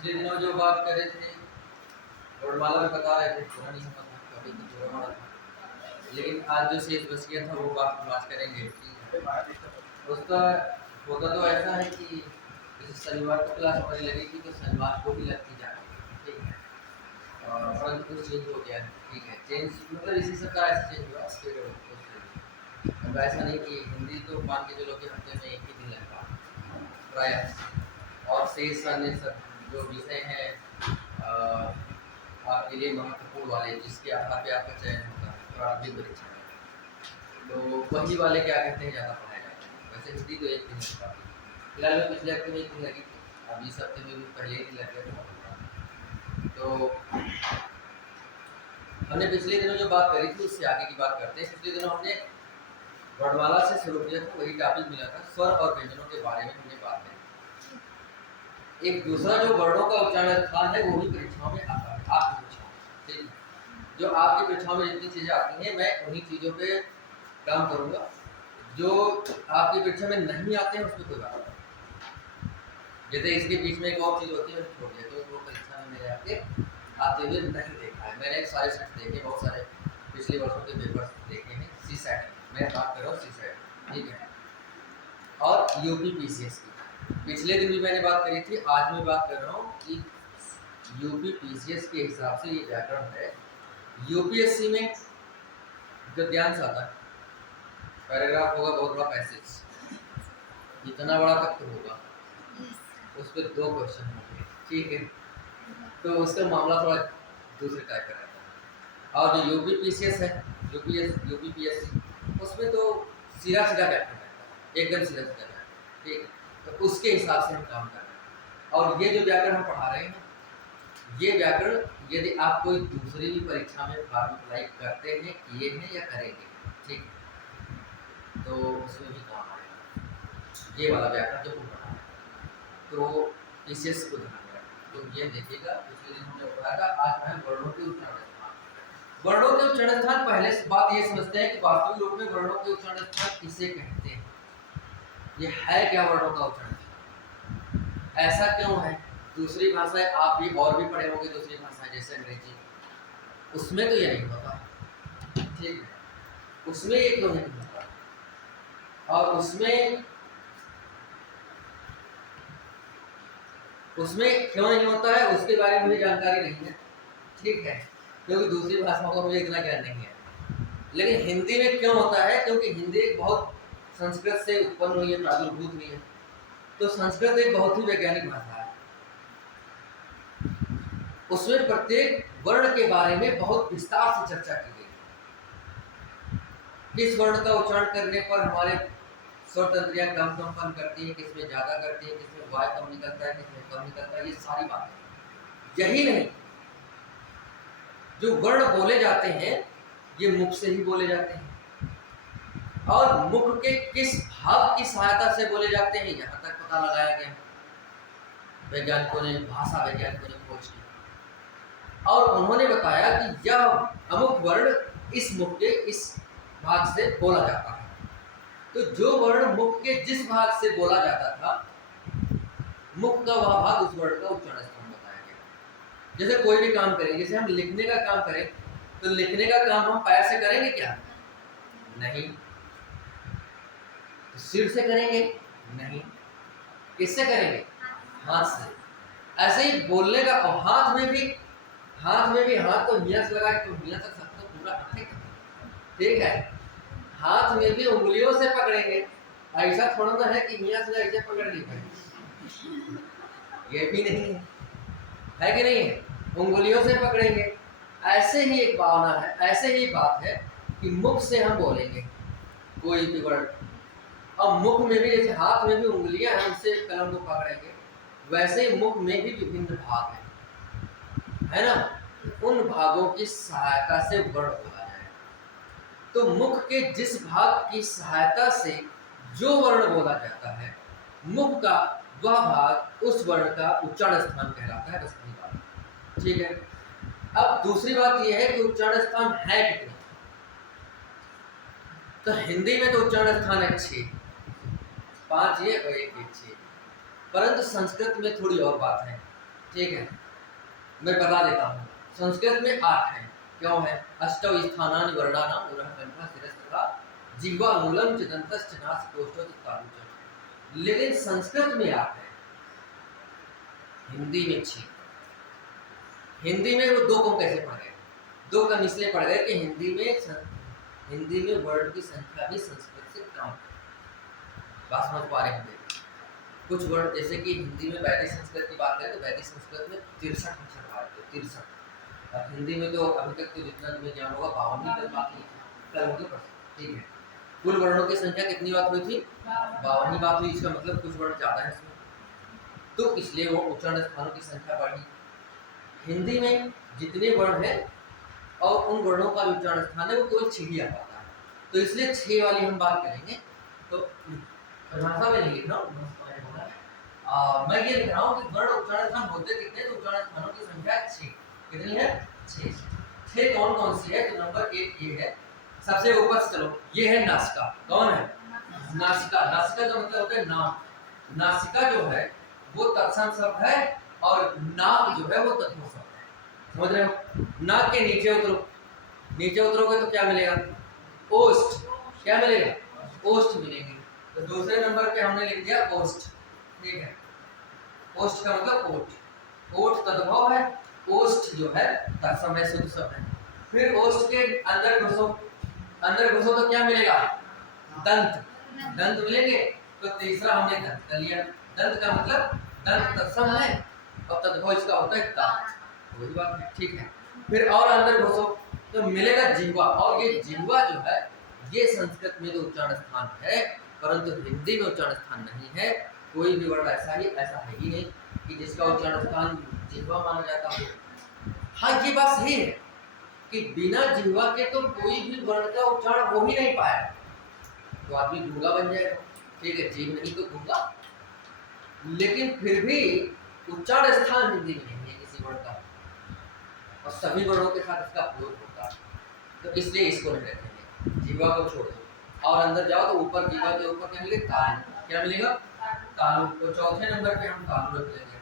पिछले दिनों जो बात कर रहे थे वर्णमाला में बता रहे थे पूरा नहीं हुआ था, अभी तो पूरा हुआ था, लेकिन आज जो शेष बच गया था वो बात करेंगे। ठीक है, उसका होता तो ऐसा है कि जैसे शनिवार को क्लास हमारी लगेगी तो शनिवार को भी लगती जाएगी। ठीक है, परंतु कुछ चेंज हो गया है। ठीक है, चेंज मतलब इसी सप्ताह ऐसे चेंज हुआ फिर अब ऐसा नहीं कि हिंदी तो मान के चलो कि हफ्ते में एक ही दिन लगता प्राय, और शेष अन्य सब जो विषय हैं आपके लिए महत्वपूर्ण वाले जिसके आधार पे आपका चयन होता है प्रारंभिक परीक्षा में, तो वही वाले क्या कहते हैं ज़्यादा पढ़ाया जाता है। वैसे हिंदी तो एक दिन लगता है, फिलहाल में पिछले हफ्ते में एक दिन लगी थी, अब इस हफ्ते में भी पहले ही दिन लग गया था। तो हमने पिछले दिनों जो बात करी थी उससे आगे की बात करते हैं। पिछले दिनों हमने वर्णमाला से शुरू किया था, वही टॉपिक मिला था, स्वर और व्यंजनों के बारे में हमने बात करी। एक दूसरा जो वर्णों का उच्चारण स्थान है वो भी परीक्षाओं में आता है, आपकी परीक्षाओं में। ठीक है, जो आपकी परीक्षाओं में जितनी चीजें आती हैं मैं उन्हीं चीजों पे काम करूंगा, जो आपकी परीक्षा में नहीं आते हैं उसमें कोई बात नहीं। जैसे इसके बीच में एक और चीज होती है छोड़ दिया, तो वो परीक्षा में मेरे आपके आते हुए नहीं देखा है। मैंने सारे सेट देखे, बहुत सारे पिछले वर्षों के पेपर्स देखे हैं। सी सेट मैं बात कर रहा हूँ, सी सेट। ठीक है, और यूपी पीसीएस की पिछले दिन भी मैंने बात करी थी, आज मैं बात कर रहा हूँ कि यूपी पीसीएस के हिसाब से ये व्याकरण है। यूपीएससी में गद्यांश आता है, पैराग्राफ होगा, बहुत बड़ा पैसेज, इतना बड़ा तक तो होगा, उस पर 2 क्वेश्चन होंगे। ठीक है, तो उसका मामला थोड़ा दूसरे टाइप का रहता है। और जो यूपी पीसीएस है, यूपी पीएससी, उसमें तो सीधा सीधा व्याकरण रहता है, एकदम सीधा सीधा व्याकरण। ठीक है, तो उसके हिसाब से हम काम कर रहे हैं। और ये जो व्याकरण हम पढ़ा रहे हैं, ये व्याकरण यदि आप कोई दूसरी भी परीक्षा में फॉर्म अप्लाई करते हैं, किए हैं या करेंगे, ठीक, तो उसमें भी काम आएगा ये वाला व्याकरण जो हम पढ़ा रहे हैं। तो पीसीएस को ध्यान में रखें। तो ये देखिएगा, पिछले दिन हमने पढ़ा था, आज है वर्णों के उच्चारण स्थान। वर्णों के उच्चारण स्थान, पहले बात ये समझते हैं कि वास्तविक रूप में वर्णों के उच्चारण स्थान किसे कहते हैं। ये है क्या वर्णों का उच्चारण स्थान, ऐसा क्यों है? दूसरी भाषाएं आप भी और भी पढ़े होंगे, दूसरी भाषाएं जैसे अंग्रेजी, उसमें तो ये नहीं होता। ठीक है, उसमें ये क्यों नहीं होता, और उसमें क्यों नहीं होता है उसके बारे में मुझे जानकारी नहीं है। ठीक है, क्योंकि दूसरी भाषाओं का मुझे इतना ज्ञान नहीं है। लेकिन हिंदी में क्यों होता है? क्योंकि हिंदी बहुत संस्कृत से उत्पन्न हुई है, प्रादुर्भूत हुई है। तो संस्कृत एक बहुत ही वैज्ञानिक भाषा है, उसमें प्रत्येक वर्ण के बारे में बहुत विस्तार से चर्चा की गई। किस वर्ण का उच्चारण करने पर हमारे स्वर तंत्रियां कम कंपन करती है, किसमें ज्यादा करती है, किसमें वायु कम निकलता है, किसमें कम निकलता है, ये सारी बातें। यही नहीं, जो वर्ण बोले जाते हैं ये मुख से ही बोले जाते हैं, और मुख के किस भाग की सहायता से बोले जाते हैं यहाँ तक पता लगाया गया। वैज्ञानिकों ने, भाषा वैज्ञानिकों ने खोज की और उन्होंने बताया कि यह अमुक वर्ण इस मुख के इस भाग से बोला जाता है। तो जो वर्ण मुख के जिस भाग से बोला जाता था, मुख का वह भाग उस वर्ण का उच्चारण स्थान बताया गया। जैसे कोई भी काम करें, जैसे हम लिखने का काम करें, तो लिखने का काम हम पैर से करेंगे क्या? नहीं। तो सिर से करेंगे? नहीं। किससे करेंगे? हाथ से। ऐसे ही बोलने का, और हाथ में भी हाथ तो मियाँ से लगा तो मियाँ तक सब तो पूरा हाथ। ठीक है, हाथ में भी उंगलियों से पकड़ेंगे, ऐसा थोड़ा ना है कि मियाँ से ऐसे पकड़ नहीं पाएंगे, ये भी नहीं है कि नहीं है? उंगलियों से पकड़ेंगे। ऐसे ही एक भावना है, ऐसे ही बात है कि मुख से हम बोलेंगे कोई भी वर्ण, और मुख में भी जैसे हाथ में भी उंगलियां हैं उससे कलम को पकड़ेंगे, वैसे ही मुख में भी विभिन्न भाग है ना? उन भागों की सहायता से वर्ण बोला जाए। तो मुख के जिस भाग की सहायता से जो वर्ण बोला जाता है, मुख का वह भाग उस वर्ण का उच्चारण स्थान कहलाता है। बस यही बात। ठीक है, अब दूसरी बात यह है कि उच्चारण स्थान है कितने? तो हिंदी में तो उच्चारण स्थान है 6, 5 ये और 1 6, परंतु संस्कृत में थोड़ी और बात है। ठीक है, मैं बता देता हूँ। संस्कृत में 8 हैं, क्यों है? अष्टौ स्थानानि वर्णानां उरः कंठः शिरस्तथा जिह्वा मूलं च दन्तश्च नासिकोष्ठौ च तालु च। लेकिन संस्कृत में 8 है, हिंदी में 6। हिंदी में वो 2 को कैसे पढ़ गए? 2 कम इसलिए पढ़ गए कि हिंदी में वर्ड की संख्या भी संस्कृत से कम है। बात समझ पा रहे हैं? कुछ वर्ड जैसे कि हिंदी में वैदिक संस्कृत की बात करें तो वैदिक संस्कृत में 63 अक्षर भारत 63, और हिंदी में तो अभी तक तो जितना तुम्हें ज्ञान होगा 52 ही कल बात हुई थी, कल होगी परसों, ठीक है। कुल वर्णों की संख्या कितनी बात हुई थी? 52 ही बात हुई। इसका मतलब कुछ वर्ण ज़्यादा है इसमें, तो इसलिए वो उच्चारण स्थानों की संख्या बढ़ी। हिंदी में जितने वर्ण हैं और उन वर्णों का उच्चारण स्थान है वो केवल 6 ही आ पाता है, तो इसलिए 6 वाली हम बात करेंगे। तो भाषा में नहीं लिख रहा हूँ, मैं ये लिख रहा हूँ कि वर्ण उच्चारण स्थान होते कितने? तो उच्चारण स्थानों की संख्या 6। कितनी है? 6। 6 कौन कौन सी है? तो नंबर 1 ये है, सबसे ऊपर से चलो, ये है नासिका। कौन है? नासिका। नासिका का मतलब होता है नाक। नासिका जो है वो तत्सम शब्द है और नाक जो है वो तत्पुरुष शब्द है। समझ रहे हो? नाक के नीचे उतरो, नीचे उतरोगे तो क्या मिलेगा? ओष्ठ। क्या मिलेगा? ओष्ठ मिलेंगे। तो दूसरे नंबर पे हमने लिख दिया ओष्ठ, ठीक है। ओष्ठ का मतलब ओठ। ओठ तद्भव है, ओष्ठ जो है तत्सम है, शुद्ध शब्द है। फिर ओष्ठ के अंदर घुसो, अंदर घुसो तो क्या मिलेगा? दंत। दंत मिलेंगे। तो तीसरा हमने दंत कर लिया। दंत का मतलब दंत तत्सम है और तद्भव इसका होता है दांत, वही बात है, ठीक है। फिर और अंदर घुसो तो मिलेगा जिह्वा, और ये जिह्वा जो है ये संस्कृत में तो उच्चारण स्थान है, परंतु हिंदी में उच्चारण स्थान नहीं है। कोई भी वर्ण ऐसा है ही नहीं कि जिसका उच्चारण स्थान जिह्वा माना जाता हो। हाँ, ये बात सही है कि बिना जिह्वा के तो कोई भी वर्ण का उच्चारण हो ही नहीं पाया, तो आदमी गूंगा बन जाएगा, ठीक है। जीभ नहीं तो गूंगा। लेकिन फिर भी उच्चारण स्थान हिंदी में नहीं है किसी वर्ण का, और सभी वर्णों के साथ इसका प्रयोग होता है, तो इसलिए इसको नहीं रखेंगे। जिह्वा को छोड़ दो और अंदर जाओ तो ऊपर जिह्वा के ऊपर क्या मिलेगा? तालु। क्या मिलेगा? तालु। तो चौथे नंबर पे हम तालु रख लेंगे।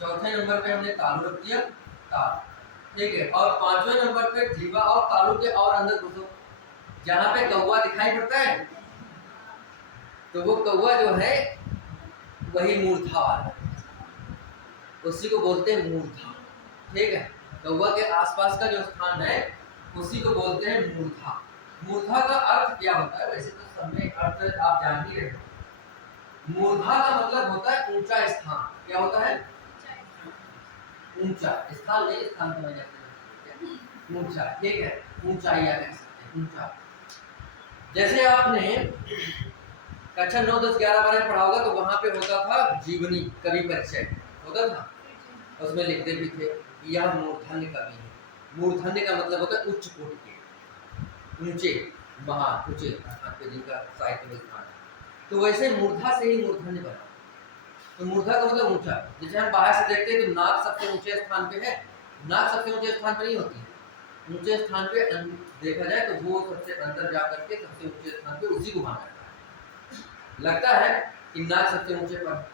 चौथे नंबर पे हमने तालु रख दिया, तालु, ठीक है। और पांचवें नंबर पे जिह्वा और तालु के और अंदर घुसो, जहां पे कौवा दिखाई पड़ता है तो वो कौवा जो है वही मूर्धा वाला, उसी को बोलते हैं मूर्धा, ठीक है। कौवा के आसपास का जो स्थान है उसी को बोलते हैं मूर्धा। मूर्धा का अर्थ क्या होता है? वैसे तो सब में अर्थ आप जान ही रहे हो। मूर्धा का मतलब होता है ऊंचा स्थान। क्या होता है? ऊंचा स्थान, नहीं स्थान तो मैं ऊंचा, ठीक है। ऊंचाई कह सकते हैं, ऊंचा। जैसे आपने कक्षा 9, 10, 11, 12 पढ़ा होगा तो वहां पे होता था जीवनी, कवि परिचय होता था, उसमें लिखते भी थे यह मूर्धन्य कवि है। मूर्धन्य का मतलब होता है उच्च कोटि के, ऊंचे, महान, ऊंचे स्थान पे जिनका साहित्य में स्थान है। तो वैसे मूर्धा से ही मूर्धन्य बना। तो मूर्धा का मतलब ऊंचा। जैसे हम बाहर से देखते हैं तो नाक सबसे ऊंचे स्थान पे है, नाक सबसे ऊंचे स्थान पे नहीं होती है। ऊंचे स्थान पे देखा जाए तो वो सबसे अंदर जा करके सबसे ऊंचे स्थान पे उसी को माना जाता है। लगता है कि नाक सबसे ऊंचे पर,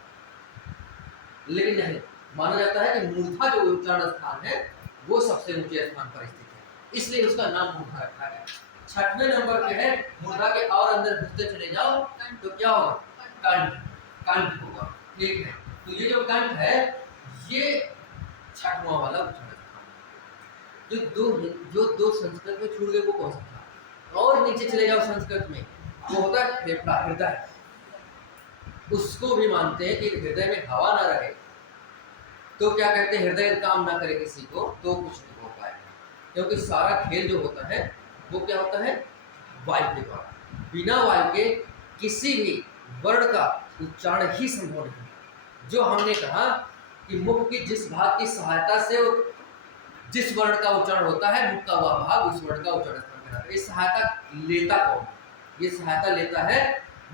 लेकिन नहीं, माना जाता है कि मूर्धा जो उच्चारण स्थान है वो सबसे ऊंचे स्थान पर स्थित है, इसलिए उसका नाम मूर्धा रखा गया। छठवें नंबर पे है मूर्धा के और अंदर घुसते चले जाओ तो क्या होगा? कंठ। कंठ होगा, ठीक है। तो ये जो कंठ है ये छठवां वाला उच्चारण स्थान है। जो दो संस्कृत में छूट गए वो कौन सा था? और नीचे चले जाओ संस्कृत में, वो होता है फेफड़ा, हृदय। उसको भी मानते हैं कि हृदय में हवा ना रहे तो क्या कहते हैं? हृदय काम ना करे किसी को तो कुछ नहीं हो पाएगा, क्योंकि सारा खेल जो होता है वो क्या होता है? वायु के द्वारा। बिना वायु के किसी भी वर्ण का उच्चारण ही संभव नहीं। जो हमने कहा कि मुख की जिस भाग की सहायता से जिस वर्ण का उच्चारण होता है, मुख का वह भाग उस वर्ण का उच्चारण कहलाता है। ये सहायता लेता कौन? ये सहायता लेता है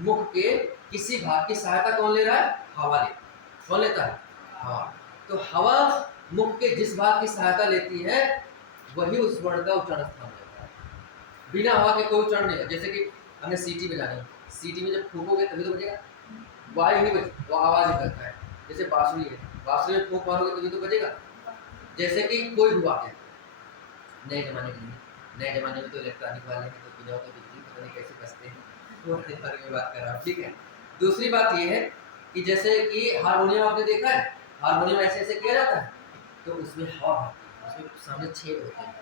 मुख के किसी भाग की सहायता कौन ले रहा है? हवा ले। कौन लेता है? हवा। तो हवा मुख के जिस भाग की सहायता लेती है वही उस वर्ण का उच्चारण स्थान लेता है। बिना हवा के कोई उच्चारण नहीं है। जैसे कि हमने सीटी बजानी, सीटी में जब फूकोगे तभी तो बजेगा, वायु ही वो आवाज निकलता है। जैसे बांसुरी है, बांसुरी में फूंक मारोगे तभी तो बजेगा। जैसे कि कोई हुआ है नए जमाने के लिए, नए जमाने में तो इलेक्ट्रॉनिक वाले हैं, तो बजाओ तो बिजली पता नहीं कैसे बजते हैं, वो अपने बारे में बात कर रहा हूँ, ठीक है। दूसरी बात ये है कि जैसे कि हारमोनियम आपने देखा है, हारमोनियम ऐसे ऐसे किया जाता है तो उसमें हवा भरती है, उसमें सामने छेद होते हैं,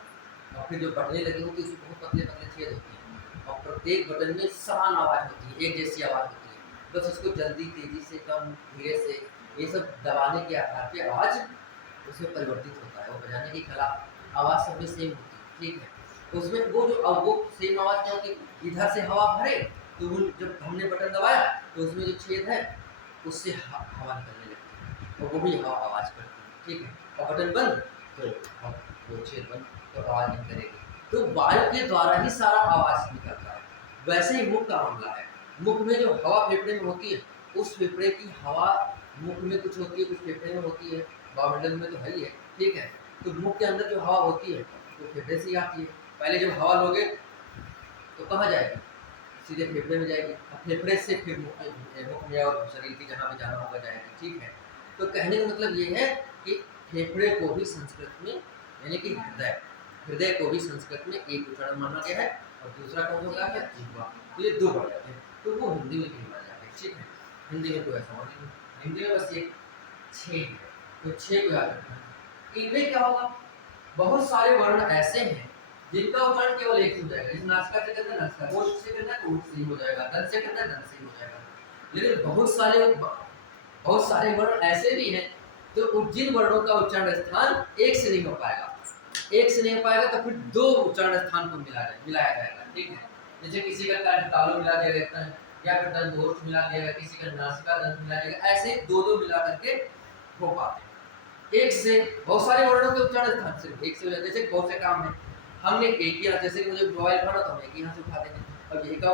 और फिर जो बटने लगी होती है उसमें बहुत पतले पतले छेद होते हैं, और प्रत्येक बटन में समान आवाज़ होती है, एक जैसी आवाज़ होती है। बस उसको जल्दी तेजी से कम धीरे से ये सब दबाने के आधार पे आवाज़ उसमें परिवर्तित होता है, और बजाने की कला आवाज़ सब में सेम होती है, ठीक है। उसमें वो जो अब वो सेम आवाज़ क्या होती है, इधर से हवा भरे तो वो जब हमने बटन दबाया तो उसमें जो छेद है उससे हवा निकलने लगती है, और वो भी हवा आवाज़ करती है, ठीक है। और बटन बंद तो वो छेद बंद, तो आवाज़ नहीं करेगी। तो वायु के द्वारा ही सारा आवाज़ निकलता है। वैसे ही मुख का मामला है, मुख में जो हवा फेफड़े में होती है, उस फेफड़े की हवा मुख में कुछ होती है, कुछ फेफड़े में होती है, वायुमंडल में तो है ही है, ठीक है। तो मुख के अंदर जो हवा होती है वो फेफड़े से ही आती है। पहले जब हवा लोगे तो कहाँ जाएगी, सीधे फेफड़े में जाएगी, और फेफड़े से फिर मुख में और शरीर की जहाँ भी जाना होगा जाएगी, ठीक है। तो कहने का मतलब ये है कि फेफड़े को भी संस्कृत में यानी कि हृदय, हृदय को भी संस्कृत में एक उच्चारण माना गया है, और दूसरा कौन होगा है जिह्वा। तो ये दो बढ़ जाते हैं, तो वो हिंदी में नहीं माना जाते, ठीक है। हिंदी में कोई ऐसा नहीं, हिंदी में बस एक छः है, तो छः को याद रखना है। इनमें क्या होगा, बहुत सारे वर्ण ऐसे हैं जिनका उच्चारण केवल एक से हो जाएगा। जैसे नासिका से करना नासिका, ओठ से करना ओठ से ही हो जाएगा, दंत से करना दंत से ही हो जाएगा। लेकिन बहुत सारे वर्ण ऐसे भी हैं तो जिन वर्णों का उच्चारण स्थान एक से नहीं हो पाएगा, एक से नहीं हो पाएगा तो फिर दो उच्चारण स्थान को मिलाया जाएगा, ठीक है। जैसे किसी का कंठ तालु मिला दिया जाता है, या फिर दंत ओठ मिला दिया, किसी का नासिका दंत मिला जाएगा, ऐसे दो दो मिला करके हो पाते हैं। एक से बहुत सारे वर्णों के उच्चारण स्थान सिर्फ एक से हो जाते हैं। जैसे बहुत से काम है हमने एक ही हाथ, जैसे कि मुझे मोबाइल उठाना तो हम एक ही हाथ से उठा देंगे, अब यही का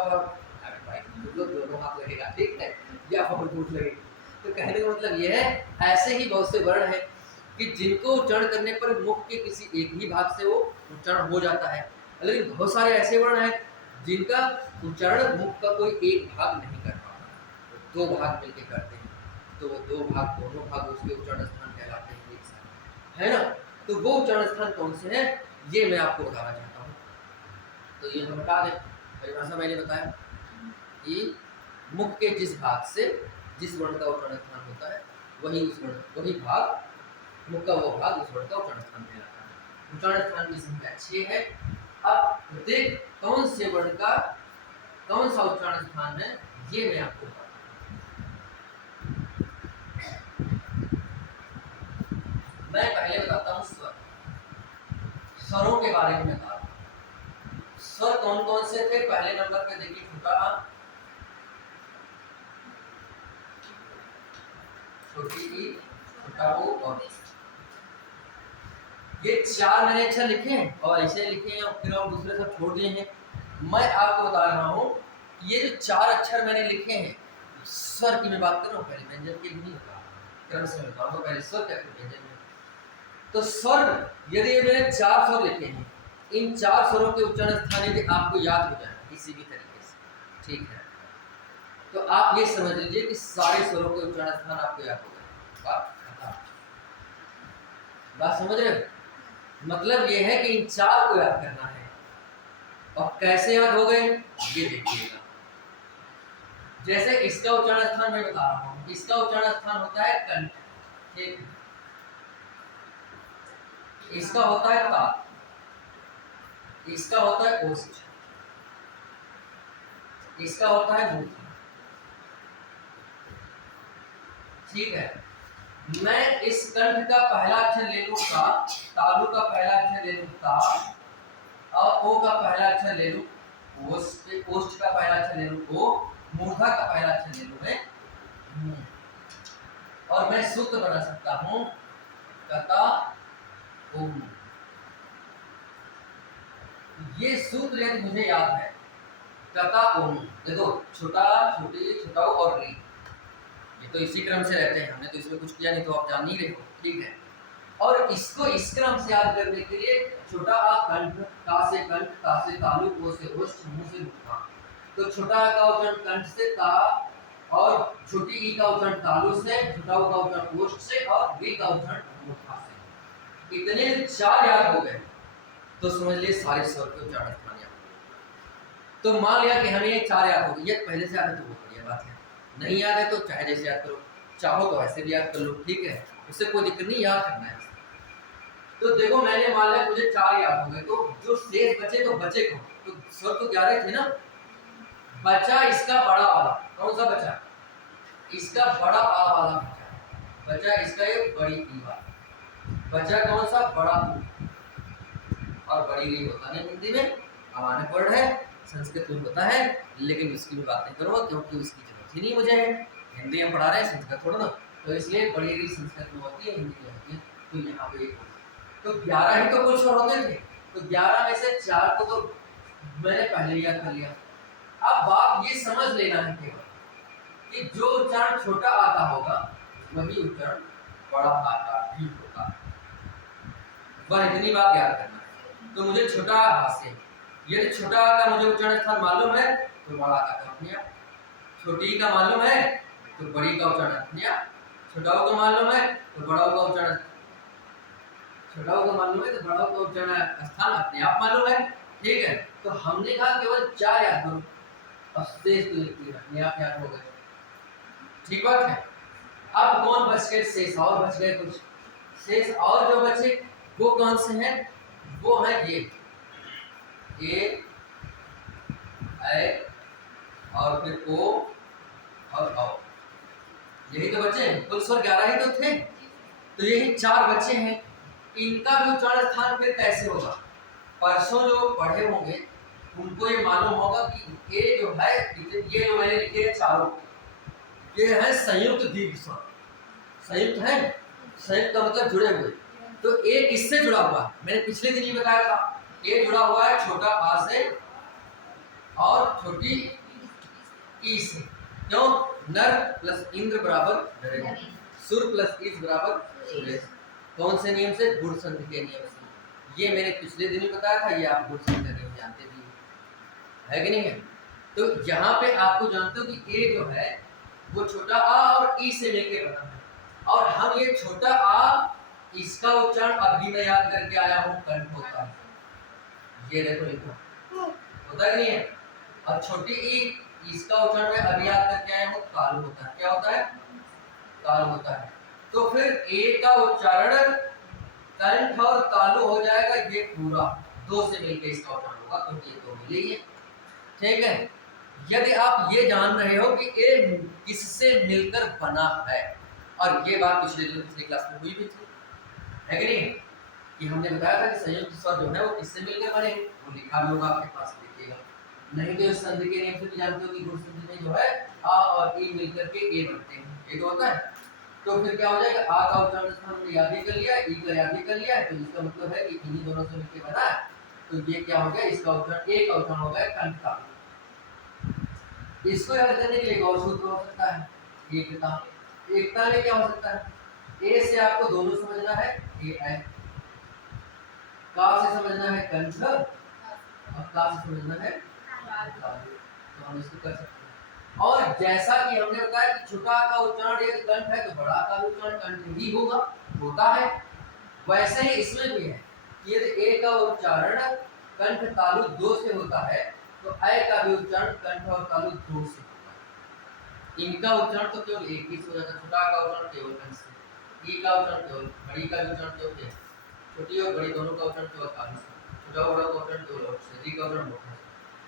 दोनों हाथ लगेगा, ठीक है, या बहुत दूर लगेगी। तो कहने का मतलब ये है ऐसे ही बहुत से वर्ण हैं कि जिनको उच्चारण करने पर मुख के किसी एक ही भाग से वो उच्चारण हो जाता है, लेकिन बहुत सारे ऐसे वर्ण हैं जिनका उच्चारण मुख का कोई एक भाग नहीं कर पाता, दो भाग मिलकर करते हैं, तो वो दो भाग दोनों भाग उसके उच्चारण स्थान कहलाते हैं एक साथ, है ना। तो वो उच्चारण स्थान कौन से हैं ये मैं आपको बताना चाहता हूँ। तो ये हम बता दें, परिभाषा मैंने बताया कि मुख के जिस भाग से जिस वर्ण का उच्चारण स्थान होता है वही भाग मुख का वो भाग उस वर्ण का उच्चारण स्थान कहलाता है। उच्चारण स्थान की संख्या 6 है। अब देख कौन से वर्ण का कौन सा उच्चारण स्थान है ये मैं आपको बताता हूँ। मैं पहले बताता हूँ स्वर, स्वरों के बारे में बता रहा हूँ। स्वर कौन कौन से थे, पहले नंबर पे देखिए छोटा छोटी ई छोटा ओ और ये चार मैंने अक्षर लिखे हैं और ऐसे लिखे हैं और फिर और दूसरे सब छोड़ दिए हैं। मैं आपको बता रहा हूँ ये जो चार अक्षर मैंने लिखे हैं, स्वर की मैं बात कर रहा हूँ, पहले व्यंजन की नहीं होता, क्रम से बता रहा हूँ, पहले स्वर क्या व्यंजन है। तो स्वर यदि मैंने चार स्वर लिखे हैं, इन चार स्वरों के उच्चारण स्थान यदि आपको याद हो जाए किसी भी तरीके से, ठीक है, तो आप ये समझ लीजिए कि सारे स्वरों के उच्चारण स्थान आपको याद हो गए। बात समझ रहे हो? मतलब ये है कि इन चार को याद करना है, और कैसे याद हो गए ये देखिएगा। जैसे इसका उच्चारण स्थान मैं बता रहा हूँ, इसका उच्चारण स्थान होता है कंठ, ठीक, इसका होता है ता, इसका होता है ओष्ठ, इसका होता है मुख, ठीक है। मैं इस कंठ का पहला अक्षर ले लूं का, तालु का पहला अक्षर ले लूं ता, और ओ का पहला अक्षर ले लूं ओष्ठ का पहला अक्षर ले लूं ओ, मूर्धा का पहला अक्षर ले लूं मैं मू, और मैं सूत्र बना सकता हूं कता ओम। ये सूत्र यदि मुझे याद है कता ओम, देखो छोटा छोटी छोटा और री, ये तो इसी क्रम से रहते हैं, हमने तो इसमें कुछ किया नहीं, तो आप जान ही रहे हो, ठीक है। और इसको इस क्रम से याद करने के लिए छोटा आ कंठ, ता से कंठ, ता से तालु, ओ से ओष्ठ, मुंह से मुखा। तो छोटा आ का उच्चारण कंठ से ता और छोटी ई का उच्चारण तालु से, छोटा ऊ का उच्चारण ओष्ठ से और वी का उच्चारण मुखा से। इतने 4 याद हो गए तो समझ लिए सारे स्वर के उच्चारण स्थान याद हो। तो मान लिया कि हमें ये 4 याद हो गए, ये पहले से याद है तो बहुत बढ़िया बात है, नहीं याद है तो चाहे जैसे याद करो, चाहो तो ऐसे भी याद कर लो, ठीक है, उससे कोई दिक्कत नहीं, याद करना है। तो देखो मैंने मान लिया मुझे 4 याद हो गए, तो जो शेष बचे तो बचे कौन, तो स्वर तो 11 थे ना, बचा इसका बड़ा वाला, कौन सा बचा, इसका बड़ा आ वाला बचा, बचा इसका एक बड़ी ई वाला, बचा कौन सा, बड़ा ऊ, और बड़ी ई होता नहीं हिंदी में, हमारे वर्ड है, संस्कृत में होता है, लेकिन उसकी भी बात नहीं करूँगा क्योंकि उसकी जरूरत ही नहीं मुझे है, हिंदी में पढ़ा रहे हैं संस्कृत थोड़ा ना, तो इसलिए बड़ी ई संस्कृत में होती है, हिंदी में होती है, तो यहाँ पे तो 11 ही तो कुल स्वर होते थे, तो 11 में से 4 को तो मैंने पहले याद कर लिया। अब बात ये समझ लेना है केवल कि जो उच्चारण छोटा आता होगा वही उच्चारण बड़ा आता भी होगा, बस इतनी बात याद करना है। तो मुझे छोटा आ से, यदि छोटा आ का मुझे उच्चारण स्थान मालूम है तो बड़ा आ का अपने आप, छोटी का मालूम है तो बड़ी का उच्चारण अपने आप, छोटा का मालूम है तो बड़ा का उच्चारण, छोटा का मालूम है तो बड़ा का उच्चारण स्थान अपने आप मालूम है, ठीक है। तो हमने कहा केवल 4 याद करो, अब शेष तो अपने आप याद हो गए, ठीक बात है। अब कौन बच गए, शेष और बच गए कुछ, शेष और जो बचे वो कौन से हैं, वो है ये ए, ऐ और फिर ओ और औ, यही तो बचे हैं, कुल स्वर 11 ही तो थे, तो यही 4 बचे हैं। इनका भी उच्चारण स्थान फिर कैसे होगा, परसों जो पढ़े होंगे उनको ये मालूम होगा कि ये जो है, ये जो मैंने लिखे हैं चारों, ये है संयुक्त दीर्घ स्वर, संयुक्त है, संयुक्त का मतलब जुड़े हुए, तो एक किससे जुड़ा हुआ है, मैंने पिछले दिन ये बताया था, ये जुड़ा हुआ है छोटा आ से और छोटी ई से, क्यों, नर प्लस इंद्र बराबर नरेंद्र, सुर प्लस ईश बराबर सुरेश, कौन से नियम से, गुण संधि के नियम से, ये मैंने पिछले दिन ही बताया था, ये आप गुण संधि का नियम जानते भी है कि नहीं है। तो यहाँ पे आपको जानते हो कि ए जो है वो छोटा आ और ई से लेके बना है, और हम ये छोटा आ इसका उच्चारण अभी मैं याद करके आया हूँ, कंठ होता है, ये देखो लिखो होता है कि नहीं है, और छोटी ई इसका उच्चारण मैं अभी याद करके आया हूँ, काल होता है, क्या होता है, काल होता है। तो फिर ए का उच्चारण कंठ और तालु हो जाएगा, ये पूरा 2 से मिलकर इसका उच्चारण होगा, क्योंकि ये 2 मिले ही है, ठीक है। यदि आप ये जान रहे हो कि ए किससे मिलकर बना है, और ये बात पिछली क्लास में हुई भी थी, है कि नहीं, कि हमने बताया था कि संयुक्त स्वर जो है वो किससे मिलकर बने, वो लिखा भी होगा आपके पास, लिखिएगा, नहीं तो इस संधि के नियम से भी जानते हो कि गुण संधि में जो है आ और ई मिलकर के ए बनते हैं, ये तो होता है। तो फिर क्या हो जाएगा, आ का उच्चारण स्थान हमने याद ही कर लिया, ई का याद ही कर लिया, तो इसका मतलब है कि इन्हीं दोनों से मिलकर बना है, तो ये क्या हो गया, इसका उच्चारण, ए का उच्चारण हो गया कंठ का। इसको याद करने के लिए एक और सूत्र हो सकता है, एकता, एकता में क्या हो सकता है, ए से आपको दोनों समझना है, ए ऐ, का से समझना है कंठ, और का से समझना है, तो हम इसको कर सकते हैं। और जैसा कि हमने बताया कि छोटा का उच्चारण यदि कंठ है तो बड़ा का उच्चारण कंठ ही होगा, होता है, वैसे ही इसमें भी है, यदि ए का उच्चारण कंठ तालु 2 से होता है तो ऐ का भी उच्चारण कंठ और तालु 2 से होगा, इनका उच्चारण तो केवल एक ही हो जाता है, छोटा का उच्चारण केवल कंठ से, ई का उच्चारण केवल, बड़ी का उच्चारण केवल, छोटी और बड़ी दोनों का उच्चारण केवल तालु से, छोटा और बड़ा का उच्चारण केवल ओठ से, ई का उच्चारण मुख से,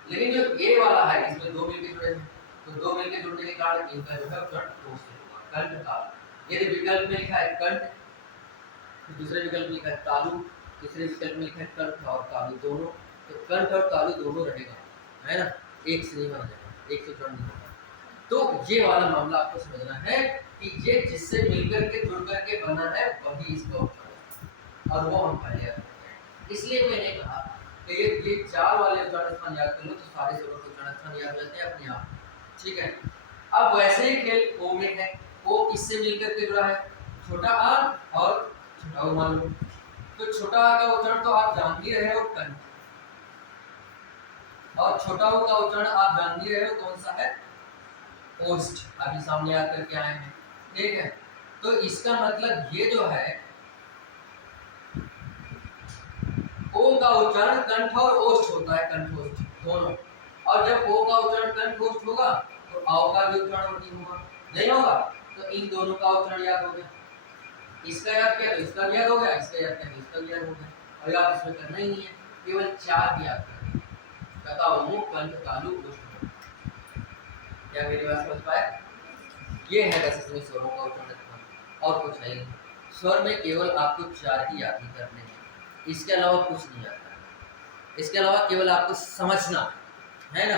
लेकिन जो ए वाला है इसमें 2 मिलकर जुड़े हैं, तो 2 मिलकर जुड़ने के कारण इनका जो है उच्चारण 2 से होगा, कंठ तालु। यदि विकल्प में लिखा है कंठ, दूसरे विकल्प में लिखा है तालु, तीसरे विकल्प में लिखा है कंठ और तालु दोनों, तो कंठ और तालु दोनों रहेगा, है ना, एक से नहीं बन जाएगा, एक से उच्चारण नहीं होगा। तो ये वाला मामला आपको समझना है कि ये जिससे मिलकर के जुड़ करके बना है वही इसका उच्चारण, और वो हम पहले याद करते हैं, इसलिए मैंने कहा कि ये 4 वाले उच्चारण स्थान याद कर लो तो सारे स्वरों के उच्चारण स्थान याद हो जाते हैं अपने आप, ठीक है। अब वैसे ही खेल ओ में है, ओ किससे मिलकर के जुड़ा है, छोटा आ और छोटा ओ मान लो, तो छोटा आ का उच्चारण तो आप जान ही रहे हो कंठ, और छोटा ओ का उच्चारण आप जान ही रहे हो कौन सा है, ओस्ट अभी सामने याद करके आए हैं, ठीक है। तो इसका मतलब ये जो है ओ का उच्चारण कंठ और ओष्ठ होता है, कंठ ओष्ठ दोनों। और जब ओ का उच्चारण कंठ ओष्ठ होगा तो आओ का भी उच्चारण नहीं होगा, नहीं होगा। तो इन दोनों का उच्चारण याद हो गया, इसका याद किया तो इसका भी याद हो गया, इसका याद किया तो इसका भी याद हो गया। और याद इसमें करना ही नहीं है, केवल 4 भी याद करना है, कथा, मुख, कंठ, तालु, ओष्ठ। क्या मेरी बात समझ पाए? ये है दशसनी स्वरों का उच्चारण और कुछ है नहीं। स्वर में केवल आपको 4 ही याद करने हैं, इसके अलावा कुछ नहीं आता है। इसके अलावा केवल आपको समझना है ना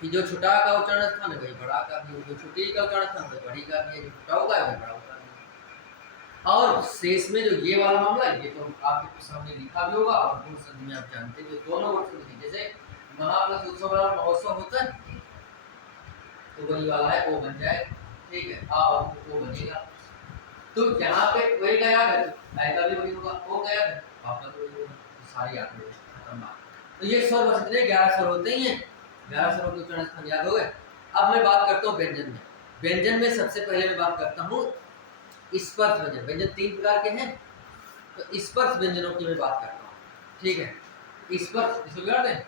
कि जो छोटा का उच्चारण स्थान है वही बड़ा का भी है, जो छोटी का उच्चारण स्थान वही बड़ी का भी है, जो छोटा का है वही बड़ा का भी है। और शेष में जो ये वाला मामला है ये तो आपके सामने लिखा भी होगा और गुण संधि में आप जानते हैं, दोनों गुण संधि जैसे महा प्लस उत्सव वाला महोत्सव होता है तो वही वाला है वो बन जाए, ठीक है, आ और वो बनेगा। तो यहाँ पे वही का याद है, आएगा भी वही होगा, वो का याद है, आपका तो वही होगा, सारी याद हो खत्म बात। तो ये स्वर बस इतने 11 स्वर होते ही हैं, 11 स्वरों के उच्चारण स्थान याद हो गए। अब मैं बात करता हूँ व्यंजन में। व्यंजन में सबसे पहले मैं बात करता हूँ स्पर्श व्यंजन। व्यंजन 3 प्रकार के हैं, तो स्पर्श व्यंजनों की मैं बात करता हूँ, ठीक है। स्पर्श इसको याद है,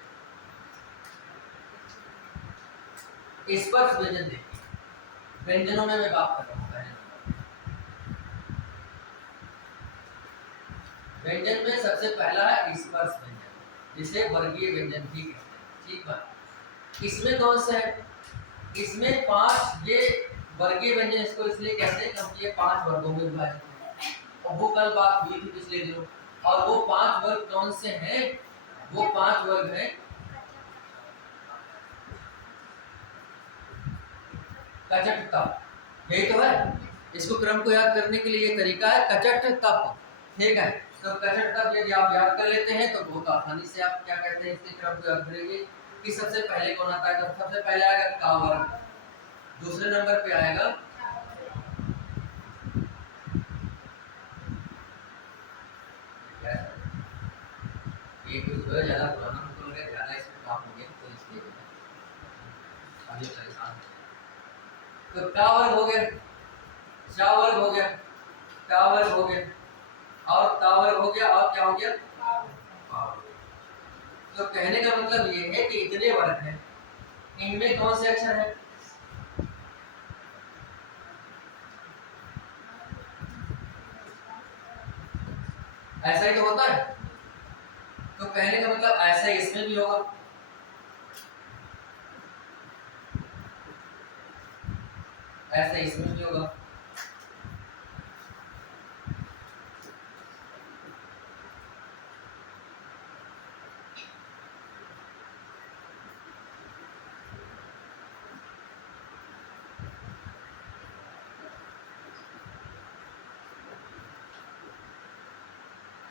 स्पर्श व्यंजन देखिए, व्यंजनों में मैं बात कर रहा हूँ। व्यंजन में सबसे पहला है स्पर्श व्यंजन, जिसे वर्गीय व्यंजन भी कहते हैं, ठीक है। इसमें कौन सा है, इसमें 5 ये वर्गीय व्यंजन इसको इसलिए कहते हैं क्योंकि ये 5 वर्गों में विभाजित है, और वो कल बात हुई थी पिछले दिनों। और वो 5 वर्ग कौन से हैं, वो 5 वर्ग हैं कचट तप, यही तो है। इसको क्रम को याद करने के लिए ये तरीका है कचट तप, ठीक है। तो कचट तप यदि आप याद कर लेते हैं तो बहुत आसानी से आप क्या कहते हैं इसके क्रम को याद करेंगे कि सबसे पहले कौन आता है, तो सबसे पहले आएगा का वर्ग, दूसरे नंबर पे आएगा ये कुछ जो है ज्यादा पुराना हमको लगा, ज्यादा इसमें काम हो गया तो इसलिए आगे परेशान। तो का वर्ग हो गया, चा वर्ग हो गया, का वर्ग हो गया, और ता वर्ग हो गया, और क्या हो गया, तो कहने का मतलब ये है कि इतने वर्ग हैं, इनमें कौन से अक्षर हैं, ऐसा ही तो होता है। तो कहने का मतलब ऐसा इसमें भी होगा, ऐसा इसमें भी होगा।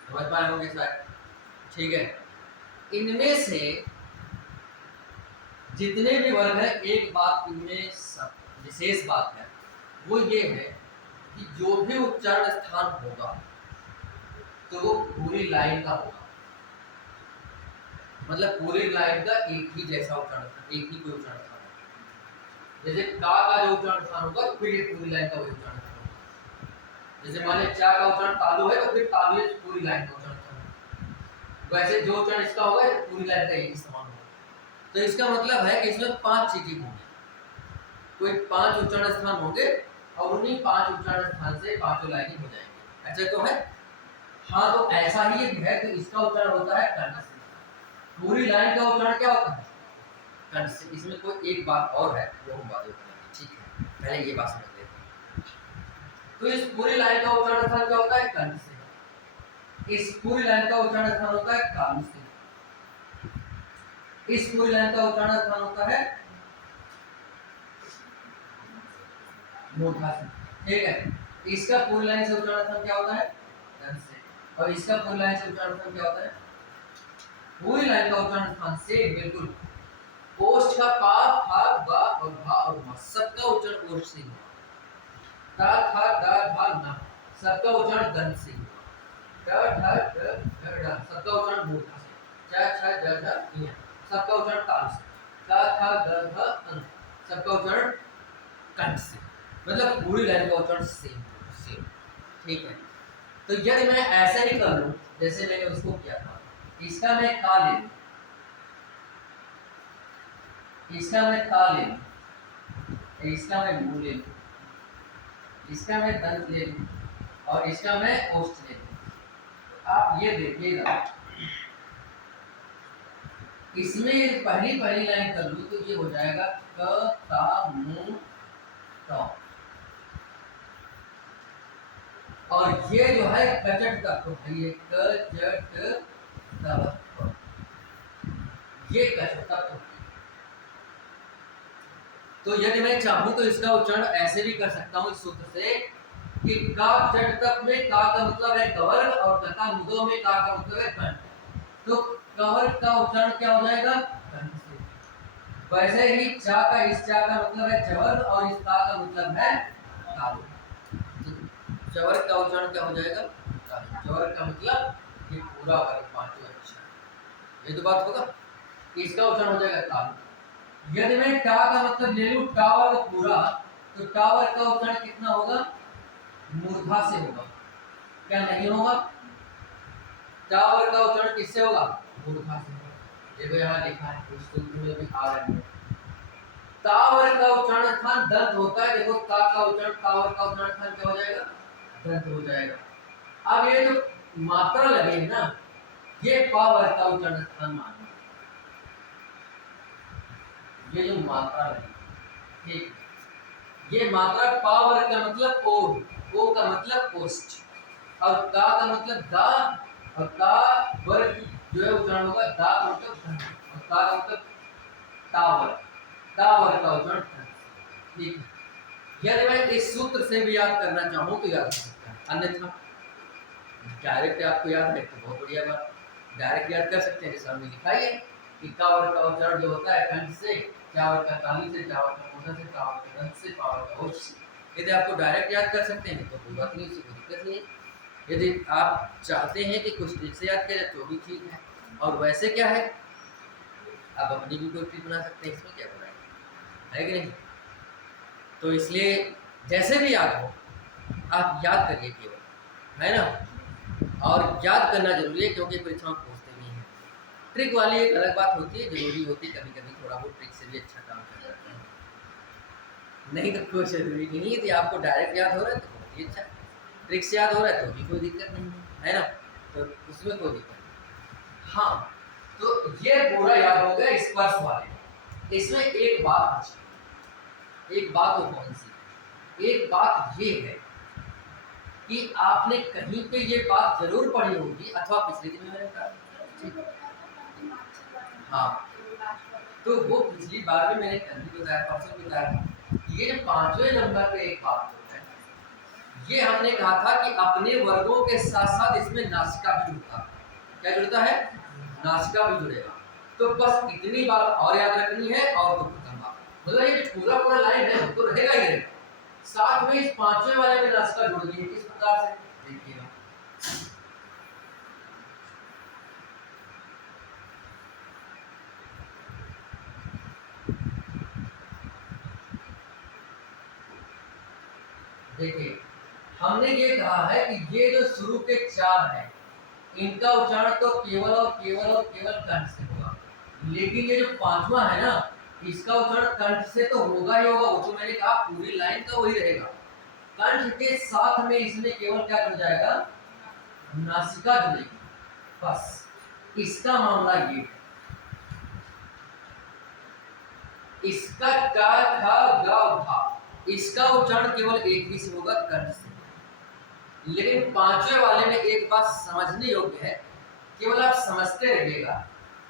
समझ पाए होंगे शायद, ठीक है। इनमें से जितने भी वर्ग हैं, एक बात इनमें विशेष बात है, वो ये है कि जो भी उच्चारण स्थान होगा तो वो पूरी लाइन का होगा, मतलब पूरी लाइन का एक ही जैसा उच्चारण स्थान, एक ही कोई उच्चारण स्थान होगा। जैसे का जो उच्चारण स्थान होगा फिर ये पूरी लाइन का वही उच्चारण स्थान होगा। जैसे मान लीजिए चा का उच्चारण तालु है तो फिर तालु पूरी लाइन का उच्चारण स्थान होगा, वैसे जो उच्चारण इसका होगा पूरी लाइन का एक ही समान होगा। तो इसका मतलब है कि इसमें 5 चीजें होंगी, कोई 5 उच्चारण स्थान होंगे और उन्हीं 5 उच्चारण स्थान से 5 लाइनें हो जाएंगी, ऐसा तो है। हाँ, तो ऐसा ही एक है, तो इसका उच्चारण होता है कंठ से, पूरी लाइन का उच्चारण क्या होता है, कंठ से। इसमें कोई एक बात और है वो हम बात करेंगे, ठीक है, पहले ये बात समझ लेते हैं। तो इस पूरी लाइन का उच्चारण स्थान क्या होता है, कंठ से। इस पूरी लाइन का उच्चारण स्थान होता है कान से। इस पूरी लाइन का उच्चारण स्थान होता है मूर्धा से, ठीक है। इसका पूरी लाइन से उच्चारण स्थान क्या होता है, दंत से। और इसका पूरी लाइन से उच्चारण स्थान क्या होता है, पूरी लाइन का उच्चारण स्थान से बिल्कुल ओष्ठ का पा, था, बा और भा और मा सबका उच्चारण ओष्ठ से हुआ। ता, था, दा, भा, ना सबका उच्चारण दंत से हुआ। ट, ढ, ढ, ढ, ढ सबका उच्चारण मूर्धा से। च, छ, ज, झ, ञ सबका उच्चारण ताल से। ता, था, द, ध, अन सबका उच्चारण कंठ से, मतलब पूरी लाइन का उच्चारण सेम सेम। ठीक है, तो यदि मैं ऐसे ही कर लूं जैसे मैंने उसको किया था, इसका मैं का ले लूं, इसका मैं का ले लूं, इसका मैं मुंह ले लूं, इसका मैं दंत ले लूं और इसका मैं ओष्ठ ले लूं। आप ये देखिएगा, इसमें पहली पहली लाइन कर लूं तो ये हो जाएगा क ता मु ट, और ये जो है कचट तक तो है, ये क च ट त, ये कचट तक। तो यदि मैं चाहूं तो इसका उच्चारण ऐसे भी कर सकता हूं इस सूत्र से कि का चट तक में का का मतलब है कवर और तथा मुदो में का का मतलब है कंठ। तो कवर का उच्चारण क्या हो जाएगा? कंठ से। वैसे ही चा का इस चा का मतलब है चवर और इस का मतलब है तालु। चवर का उच्चारण क्या हो जाएगा? चवर का मतलब ये पूरा वर्ग पांचों अक्षर, ये तो बात होगा। इसका उच्चारण हो जाएगा तालु। यदि मैं टा का मतलब ले लूं टावर पूरा, तो टावर का उच्चारण कितना होगा? मूर्धा से होगा, क्या नहीं होगा? टावर का उच्चारण किससे होगा? मूर्धा से होगा। देखो यहाँ लिखा है, इस सूत्र में भी आ रहा है। टावर का उच्चारण स्थान दंत होता है। देखो ता का उच्चारण, टावर का उच्चारण स्थान क्या हो जाएगा? दंत हो जाएगा। अब ये जो मात्रा लगी है ना, ये पावर का उच्चारण स्थान मान, ये जो मात्रा लगी, ठीक, ये मात्रा पावर का मतलब ओ का मतलब पोस्ट, और का का मतलब दा, और का वर्ग जो है उच्चारण होगा दा का मतलब धन, और का का मतलब टावर, टावर का उच्चारण धन। ठीक है, यदि मैं इस सूत्र से भी याद करना चाहूँ तो याद कर सकता है, अन्यथा डायरेक्ट आपको याद है तो बहुत बढ़िया बात, डायरेक्ट याद कर सकते हैं। जैसे हमने लिखा है कि कावर का उच्चारण जो होता है कंठ से, चावल का ताली से, चावल का मोटा से, चावल का दंत से, पावर का ओठ से। यदि आपको डायरेक्ट याद कर सकते हैं तो कोई बात नहीं, उससे कोई दिक्कत नहीं है। यदि आप चाहते हैं कि कुछ ट्रिक से याद करें तो भी ठीक है, और वैसे क्या है आप अपनी भी कोई ट्रिक बना सकते हैं, इसमें क्या बुराई है कि नहीं। तो इसलिए जैसे भी याद हो आप याद करिए केवल, है ना, और याद करना जरूरी है क्योंकि परीक्षाओं में पूछते भी हैं। ट्रिक वाली एक अलग बात होती है, जरूरी होती है, कभी कभी थोड़ा बहुत ट्रिक से भी अच्छा काम कर जाता है, नहीं तो कोई जरूरी नहीं। यदि आपको डायरेक्ट याद हो रहा है तो बहुत ही अच्छा, ट्रिक से याद हो रहा है तो भी कोई दिक्कत नहीं है ना, तो उसमें कोई दिक्कत नहीं। हाँ, तो ये पूरा याद हो गया स्पर्श वाले। इसमें एक बात बची, एक बात हो कौन सी? एक बात ये है कि आपने कहीं पे ये बात जरूर पढ़ी होगी, अथवा पिछले दिन में मैंने कहा, हाँ, तो वो पिछली बार में मैंने कल भी बताया, परसों बताया, ये जो पांचवें नंबर पे एक बात होता है, ये हमने कहा था कि अपने वर्गों के साथ साथ इसमें नासिका भी जुड़ता है। क्या जुड़ता है? नासिका भी जुड़ेगा। तो बस इतनी बात और याद रखनी है, और तो खत्म बात। मतलब ये पूरा पूरा लाइन है तो रहेगा ही रहेगा, साथ में इस पांचवें वाले में नासिका जुड़ गई है। किस प्रकार से देखिएगा, देखिए हमने ये कहा है कि ये जो शुरू के चार हैं इनका उच्चारण तो केवल और केवल और केवल कंठ से होगा, लेकिन ये जो पांचवा है ना, इसका उच्चारण कंठ से तो होगा ही होगा। वो तो मैंने कहा पूरी लाइन का वही रहेगा, कंठ के साथ में इसमें केवल क्या जुड़ जाएगा? नासिका जुड़ेगी, बस इसका मामला ये है। इसका का था गा था, इसका उच्चारण केवल एक ही से होगा, कंठ से। लेकिन पांचवें वाले में एक बात समझने योग्य है, केवल आप समझते रहिएगा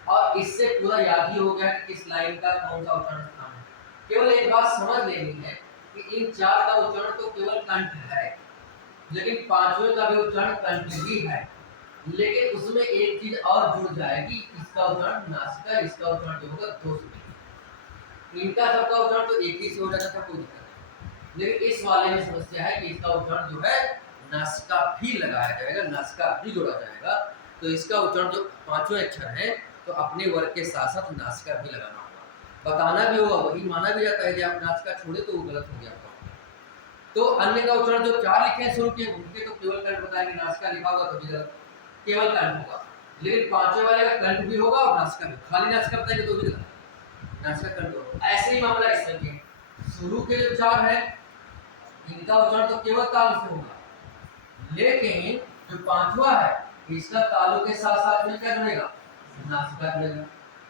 और इससे पूरा याद ही हो गया कि किस लाइन का कौन सा उच्चारण स्थान है। केवल एक बात समझ लेनी है कि इन चार का उच्चारण तो केवल कंठ है, लेकिन पांचवें का भी उच्चारण कंठ ही है, लेकिन उसमें एक चीज और जुड़ जाएगी, इसका उच्चारण नासिका, इसका उच्चारण जो होगा दो से। इनका सबका उच्चारण तो एक ही से हो जाता था, कोई दिक्कत नहीं, लेकिन इस वाले में समस्या है कि इसका उच्चारण जो है नासिका भी लगाया जाएगा, नासिका भी जोड़ा जाएगा। तो इसका उच्चारण जो पांचवें अक्षर है तो अपने वर्ग के साथ साथ नासिका भी लगाना होगा। बताना भी होगा, वही माना भी जाता है कि आप नासिका छोड़े तो वो गलत हो गया आपका। तो अन्य का उच्चारण जो 4 लिखे हैं शुरू के, उनके तो केवल कंठ बताएंगे, नासिका लिखा होगा तो भी गलत, केवल कंठ होगा। लेकिन पांचवें वाले का कंठ भी होगा और नासिका भी, खाली नासिका बताएंगे तो भी गलत, नासिका कंठ होगा। ऐसे ही मामला इसमें भी है, शुरू के जो 4 है इनका उच्चारण तो केवल तालु से होगा, लेकिन जो पांचवा है इसका तालु के साथ साथ में क्या जुड़ेगा, नासिका जुड़ेगा।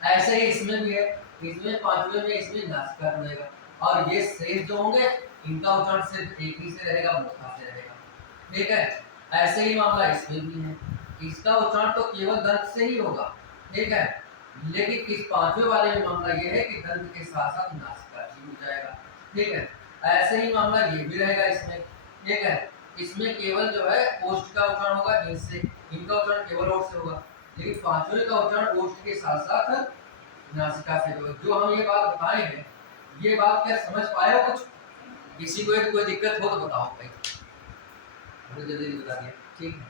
ऐसे ही इसमें भी है, इसमें पांचवे में इसमें नासिका जुड़ेगा, और ये शेष जो होंगे इनका उच्चारण सिर्फ एक ही से रहेगा, मूर्धा से रहेगा। ठीक है, ऐसे ही मामला इसमें भी है, इसका उच्चारण तो केवल दंत से ही होगा, ठीक है, लेकिन इस पांचवे वाले में मामला ये है कि दंत के साथ साथ नासिका भी हो जाएगा। ठीक है, ऐसे ही मामला ये भी रहेगा इसमें। ठीक है, इसमें केवल जो है ओष्ठ का उच्चारण होगा, इनसे इनका उच्चारण केवल ओष्ठ से होगा, लेकिन पांचवें का उच्चारण ओष्ठ के साथ साथ नासिका से होगा। जो हम ये बात बताए हैं, ये बात क्या समझ पाए हो कुछ? किसी को कोई दिक्कत हो तो बताओ भाई, मुझे जल्दी बता दिया। ठीक है,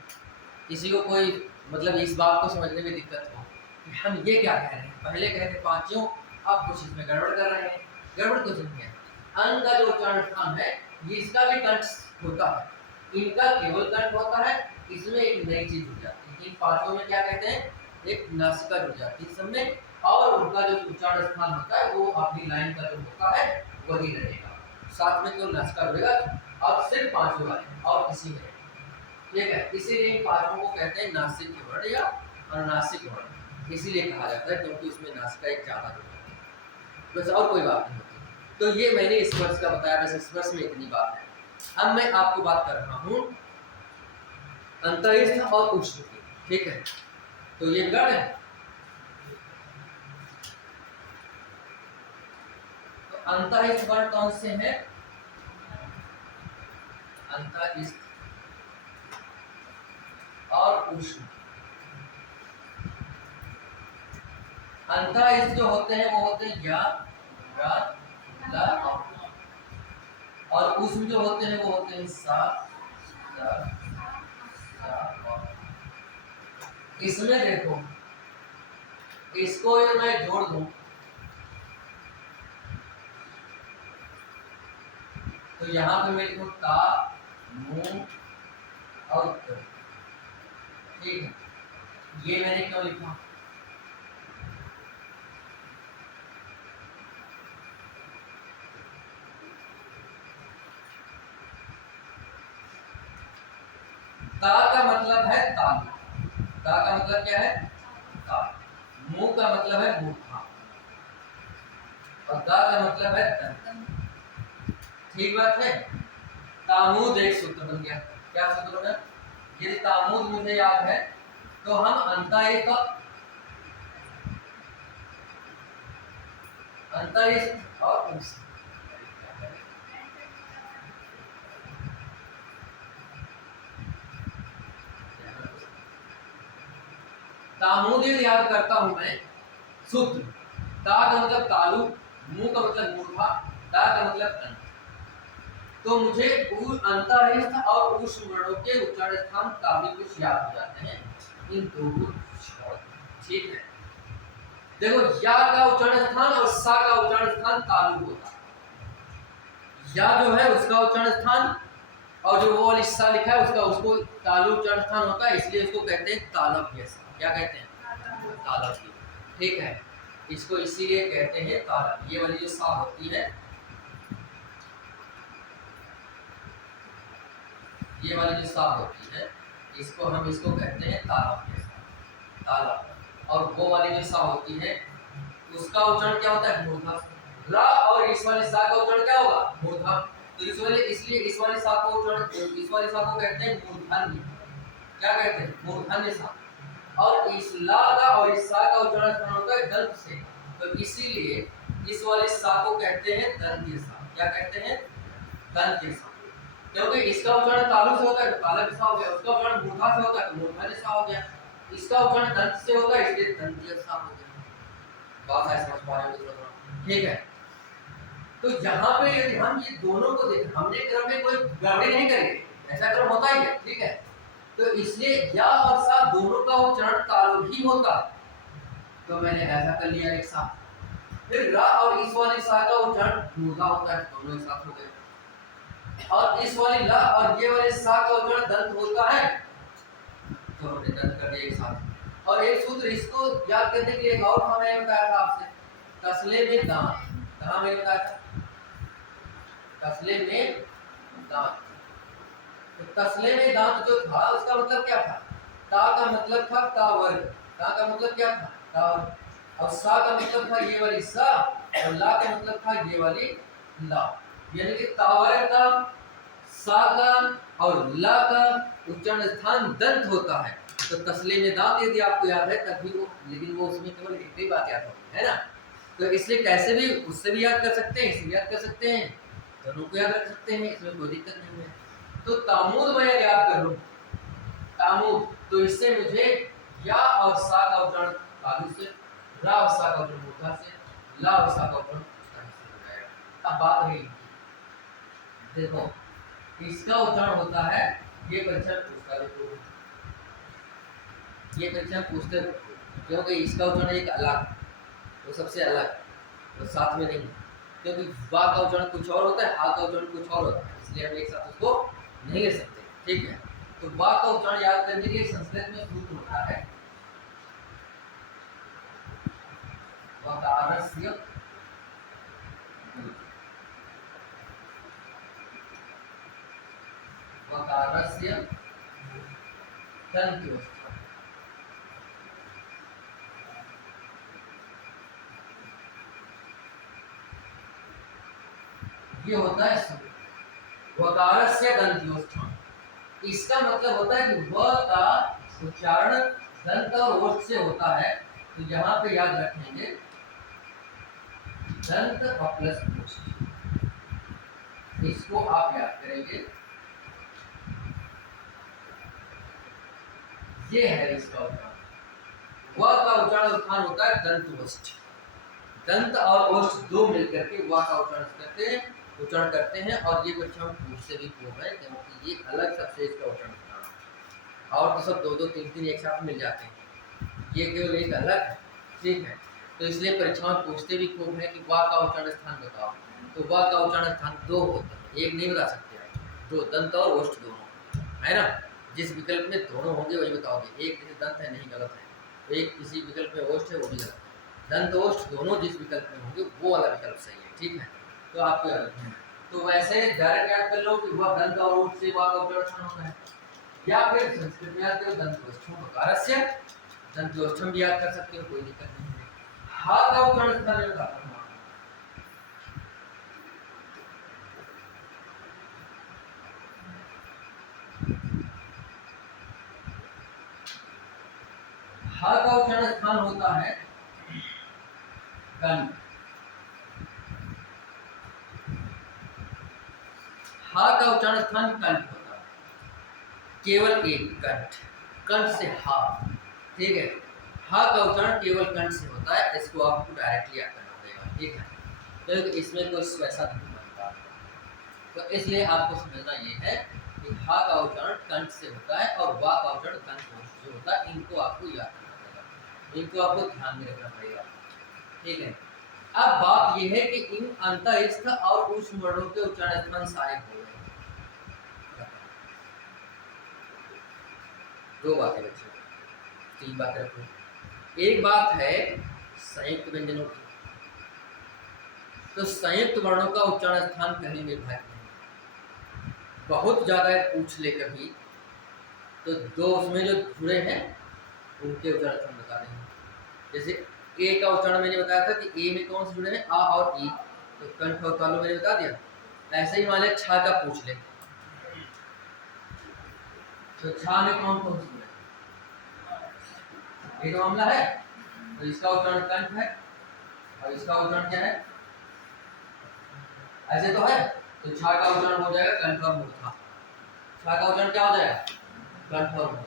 किसी को कोई मतलब इस बात को समझने में दिक्कत हो कि हम ये क्या कह रहे हैं, पहले कहे थे पांचों, अब कुछ इसमें गड़बड़ कर रहे हैं। गड़बड़ कुछ नहीं है, अन का जो उच्चारण स्थान है ये इसका भी कंठ होता है, इनका केवल कंठ होता है, इसमें एक नई चीज जुड़ जाती है। इन पांचों में क्या कहते हैं, एक नासिका जुड़ जाती है सबमें, और उनका जो उच्चारण स्थान होता है वो अपनी लाइन का जो होता है वही रहेगा, साथ में केवल नासिका जुड़ेगा, और सिर्फ पांचों वाले और किसी में। ठीक है, इसीलिए इन पांचों को कहते हैं नासिक के वर्ण या अनुनासिक वर्ण, इसीलिए कहा जाता है क्योंकि उसमें नासिका एक ज्यादा जुड़ती है, बस और कोई बात नहीं होती। तो ये मैंने स्पर्श का बताया, बस स्पर्श में इतनी बात है। अब मैं आपको बात कर रहा हूं अंतःस्थ और उष्ण की। ठीक है, तो ये बिगड़ है, तो अंतःस्थ वर्ण कौन से हैं, अंतःस्थ और उष्ण। अंतःस्थ जो होते हैं वो होते हैं या, रा, ला और उष्ण जो होते हैं वो होते हैं सा, सा, सा। इसमें देखो, इसको ये मैं जोड़ दूं तो यहां पे मेरे को ता, मु और त। ठीक है, ये मैंने क्यों लिखा, ता का मतलब है तालु, ता का मतलब क्या है, तालु। मु का मतलब है मूर्धा, और दा का मतलब है दंत। ठीक बात है, तामुद एक सूत्र बन गया। क्या सूत्र बना, यदि तामुद मुझे याद है तो हम अंतःस्थ और उष्ण, तामुद याद करता हूं मैं सूत्र, ता का मतलब तालु, मु का मतलब मूर्धा, दा का मतलब दंत। तो मुझे अंतःस्थ और उष्ण वर्णों के उच्चारण स्थान काफी कुछ याद हो जाते हैं इन दो को छोड़। ठीक है, देखो या का उच्चारण स्थान और सा का उच्चारण स्थान तालु होता है। या जो है उसका उच्चारण स्थान, और जो वो वाली सा लिखा है उसका, उसको तालु उच्चारण स्थान होता है, इसलिए उसको कहते हैं तालव्य सा। क्या कहते हैं, तालव्य। ठीक है, इसको इसीलिए कहते हैं तालव्य। ये वाली जो सा होती है, ये वाली जो सा होती है, इसको हम इसको कहते हैं तालव्य सा, तालव्य। और वो वाली जो सा होती है उसका उच्चारण क्या होता है, मूर्धा। रा और इस वाली सा का उच्चारण क्या होगा, मूर्धा। तो इस वाले, इसलिए इस वाली सा को उच्चारण, इस वाली सा को कहते हैं मूर्धन्य। क्या कहते हैं, मूर्धन्य सा। और इस ला का और इस सा का उच्चारण स्थान होता है दंत से, तो इसीलिए इस वाले सा को कहते हैं दंत्य सा। क्या कहते हैं, दंत्य सा, क्योंकि इसका उच्चारण तालु से होता है तो तालव्य सा हो गया, उसका उच्चारण मूर्धा से होता है तो मूर्धन्य सा हो गया, इसका उच्चारण दंत से होता है इसलिए दंत्य सा हो गया। बात है, समझ पा रहे हो? ठीक है, तो यहाँ पे यदि हम ये दोनों को देखें, हमने क्रम में कोई गड़बड़ी नहीं करी, ऐसा क्रम होता ही है। ठीक है, तो इसलिए या और सा दोनों का उच्चारण तालु ही होता, तो मैंने ऐसा कर लिया एक साथ। फिर रा और इस वाली सा का उच्चारण मूर्धा होता है, दोनों एक साथ हो गए। और इस वाली ला और ये वाली सा का उच्चारण दंत होता है, तो हमने दंत कर दिया एक साथ। और एक सूत्र इसको याद करने के लिए और मैंने बताया था आपसे, तसले में दांत। कहाँ मैंने बताया था? तसले में दांत। तो तसले में दांत जो था उसका मतलब क्या था? ता का मतलब था ता वर्ग। ता का मतलब क्या था? ता वर्ग। और सा का मतलब था ये वाली सा, और ला का मतलब था ये वाली ला। यानी कि ता वर्ग का, सा का और ला का उच्चारण स्थान दंत होता है। तो तसले में दांत यदि आपको याद है तभी वो, लेकिन वो उसमें केवल एक ही बात याद होती है ना। तो इसलिए कैसे भी उससे भी याद कर सकते हैं, इसे भी याद कर सकते हैं, दोनों को याद रख सकते हैं, इसमें कोई दिक्कत नहीं है। तो तामूद मैं याद कर लूं, तामूद, तो इससे मुझे या और सा का उच्चारण तालु से, रा और सा का उच्चारण मूर्धा से, ला और सा का उच्चारण उच्चारण से हो जाएगा। अब बात रही, देखो इसका उच्चारण होता है, ये परीक्षा पूछता है, तो ये परीक्षा पूछते क्योंकि इसका उच्चारण एक अलग, वो सबसे अलग, तो साथ में नहीं, क्योंकि वा का उच्चारण कुछ और होता है, हा का उच्चारण कुछ और होता है, इसलिए हम एक साथ उसको नहीं ले सकते। ठीक है, तो वा का उच्चारण याद करने के लिए संस्कृत में सूत्र होता है वकारस्य, वकारस्य दंत्योस्थम। ये होता है सूत्र वकारस्य दंत्योस्थम। इसका मतलब होता है कि व का उच्चारण दंत और ओष्ठ से होता है, तो यहाँ पे याद रखेंगे दंत और प्लस ओष्ठ, इसको आप याद करेंगे। ये है इसका उच्चारण। व का उच्चारण स्थान होता है दंत ओष्ठ। दंत और ओष्ठ दो मिलकर के व का उच्चारण करते हैं और ये परीक्षा में पूछ से भी पूछ है, क्योंकि ये अलग सबसे इसका उच्चारण स्थान, और तो सब दो दो तीन तीन एक साथ मिल जाते हैं, ये केवल एक अलग है। ठीक है, तो इसलिए परीक्षा में पूछते भी खूब है कि वा का उच्चारण स्थान बताओ, तो वा का उच्चारण स्थान दो होता है, एक नहीं बता सकते हैं, दो, दंत और ओष्ठ दोनों, है ना। जिस विकल्प में दोनों होंगे वही बताओगे, एक किसी दंत है नहीं, गलत है, तो एक किसी विकल्प में ओष्ठ है वो भी गलत है, दंत ओष्ठ दोनों जिस विकल्प में होंगे वो वाला विकल्प सही है। ठीक है, तो आपको याद रखना है। तो वैसे डायरेक्ट याद कर लो कि वह दंत और ओष्ठ से वा का उच्चारण होता है, या फिर संस्कृत में याद करो दंत ओष्ठम वकारस्य, दंत्योष्ठम भी याद कर सकते हो, कोई दिक्कत नहीं है। हा का उच्चारण स्थान में बताता हूं। हा का उच्चारण स्थान होता है कंठ। हा का उच्चारण स्थान कंठ होता है, केवल एक कंठ, कंठ से हा। ठीक है, हा का उच्चारण केवल कंठ से होता है, इसको आपको डायरेक्टली याद करना पड़ेगा। ठीक है, तो इसमें कोई वैसा नहीं बनता, तो इसलिए आपको समझना ये है कि हा का उच्चारण कंठ से होता है और वा का उच्चारण दंत से होता है, इनको आपको याद करना पड़ेगा, इनको आपको ध्यान में रखना पड़ेगा। ठीक है, अब बात यह है कि इन अंतःस्थ और ऊष्म वर्णों के उच्चारण स्थान सारे हो गए। दो बातें बच्चों, तीन बातें रखो। एक बात है संयुक्त व्यंजनों की, तो संयुक्त वर्णों का उच्चारण स्थान कहीं निर्धारित नहीं, बहुत ज्यादा पूछ ले कभी तो दो उसमें जो जुड़े हैं उनके उच्चारण स्थान बता देंगे। जैसे ए का उच्चारण मैंने बताया था कि ए में कौन से जुड़े हैं, आ और ई, तो कंठ और तालु मैंने बता दिया। ऐसे ही मान लिया छा का पूछ ले, तो छा में कौन कौन से जुड़े, ये तो मामला है, तो इसका उच्चारण कंठ है और इसका उच्चारण क्या है, ऐसे तो है, तो छा का उच्चारण हो जाएगा कंठ और मूर्धा। छा का उच्चारण क्या हो जाएगा, कंठ और मूर्धा।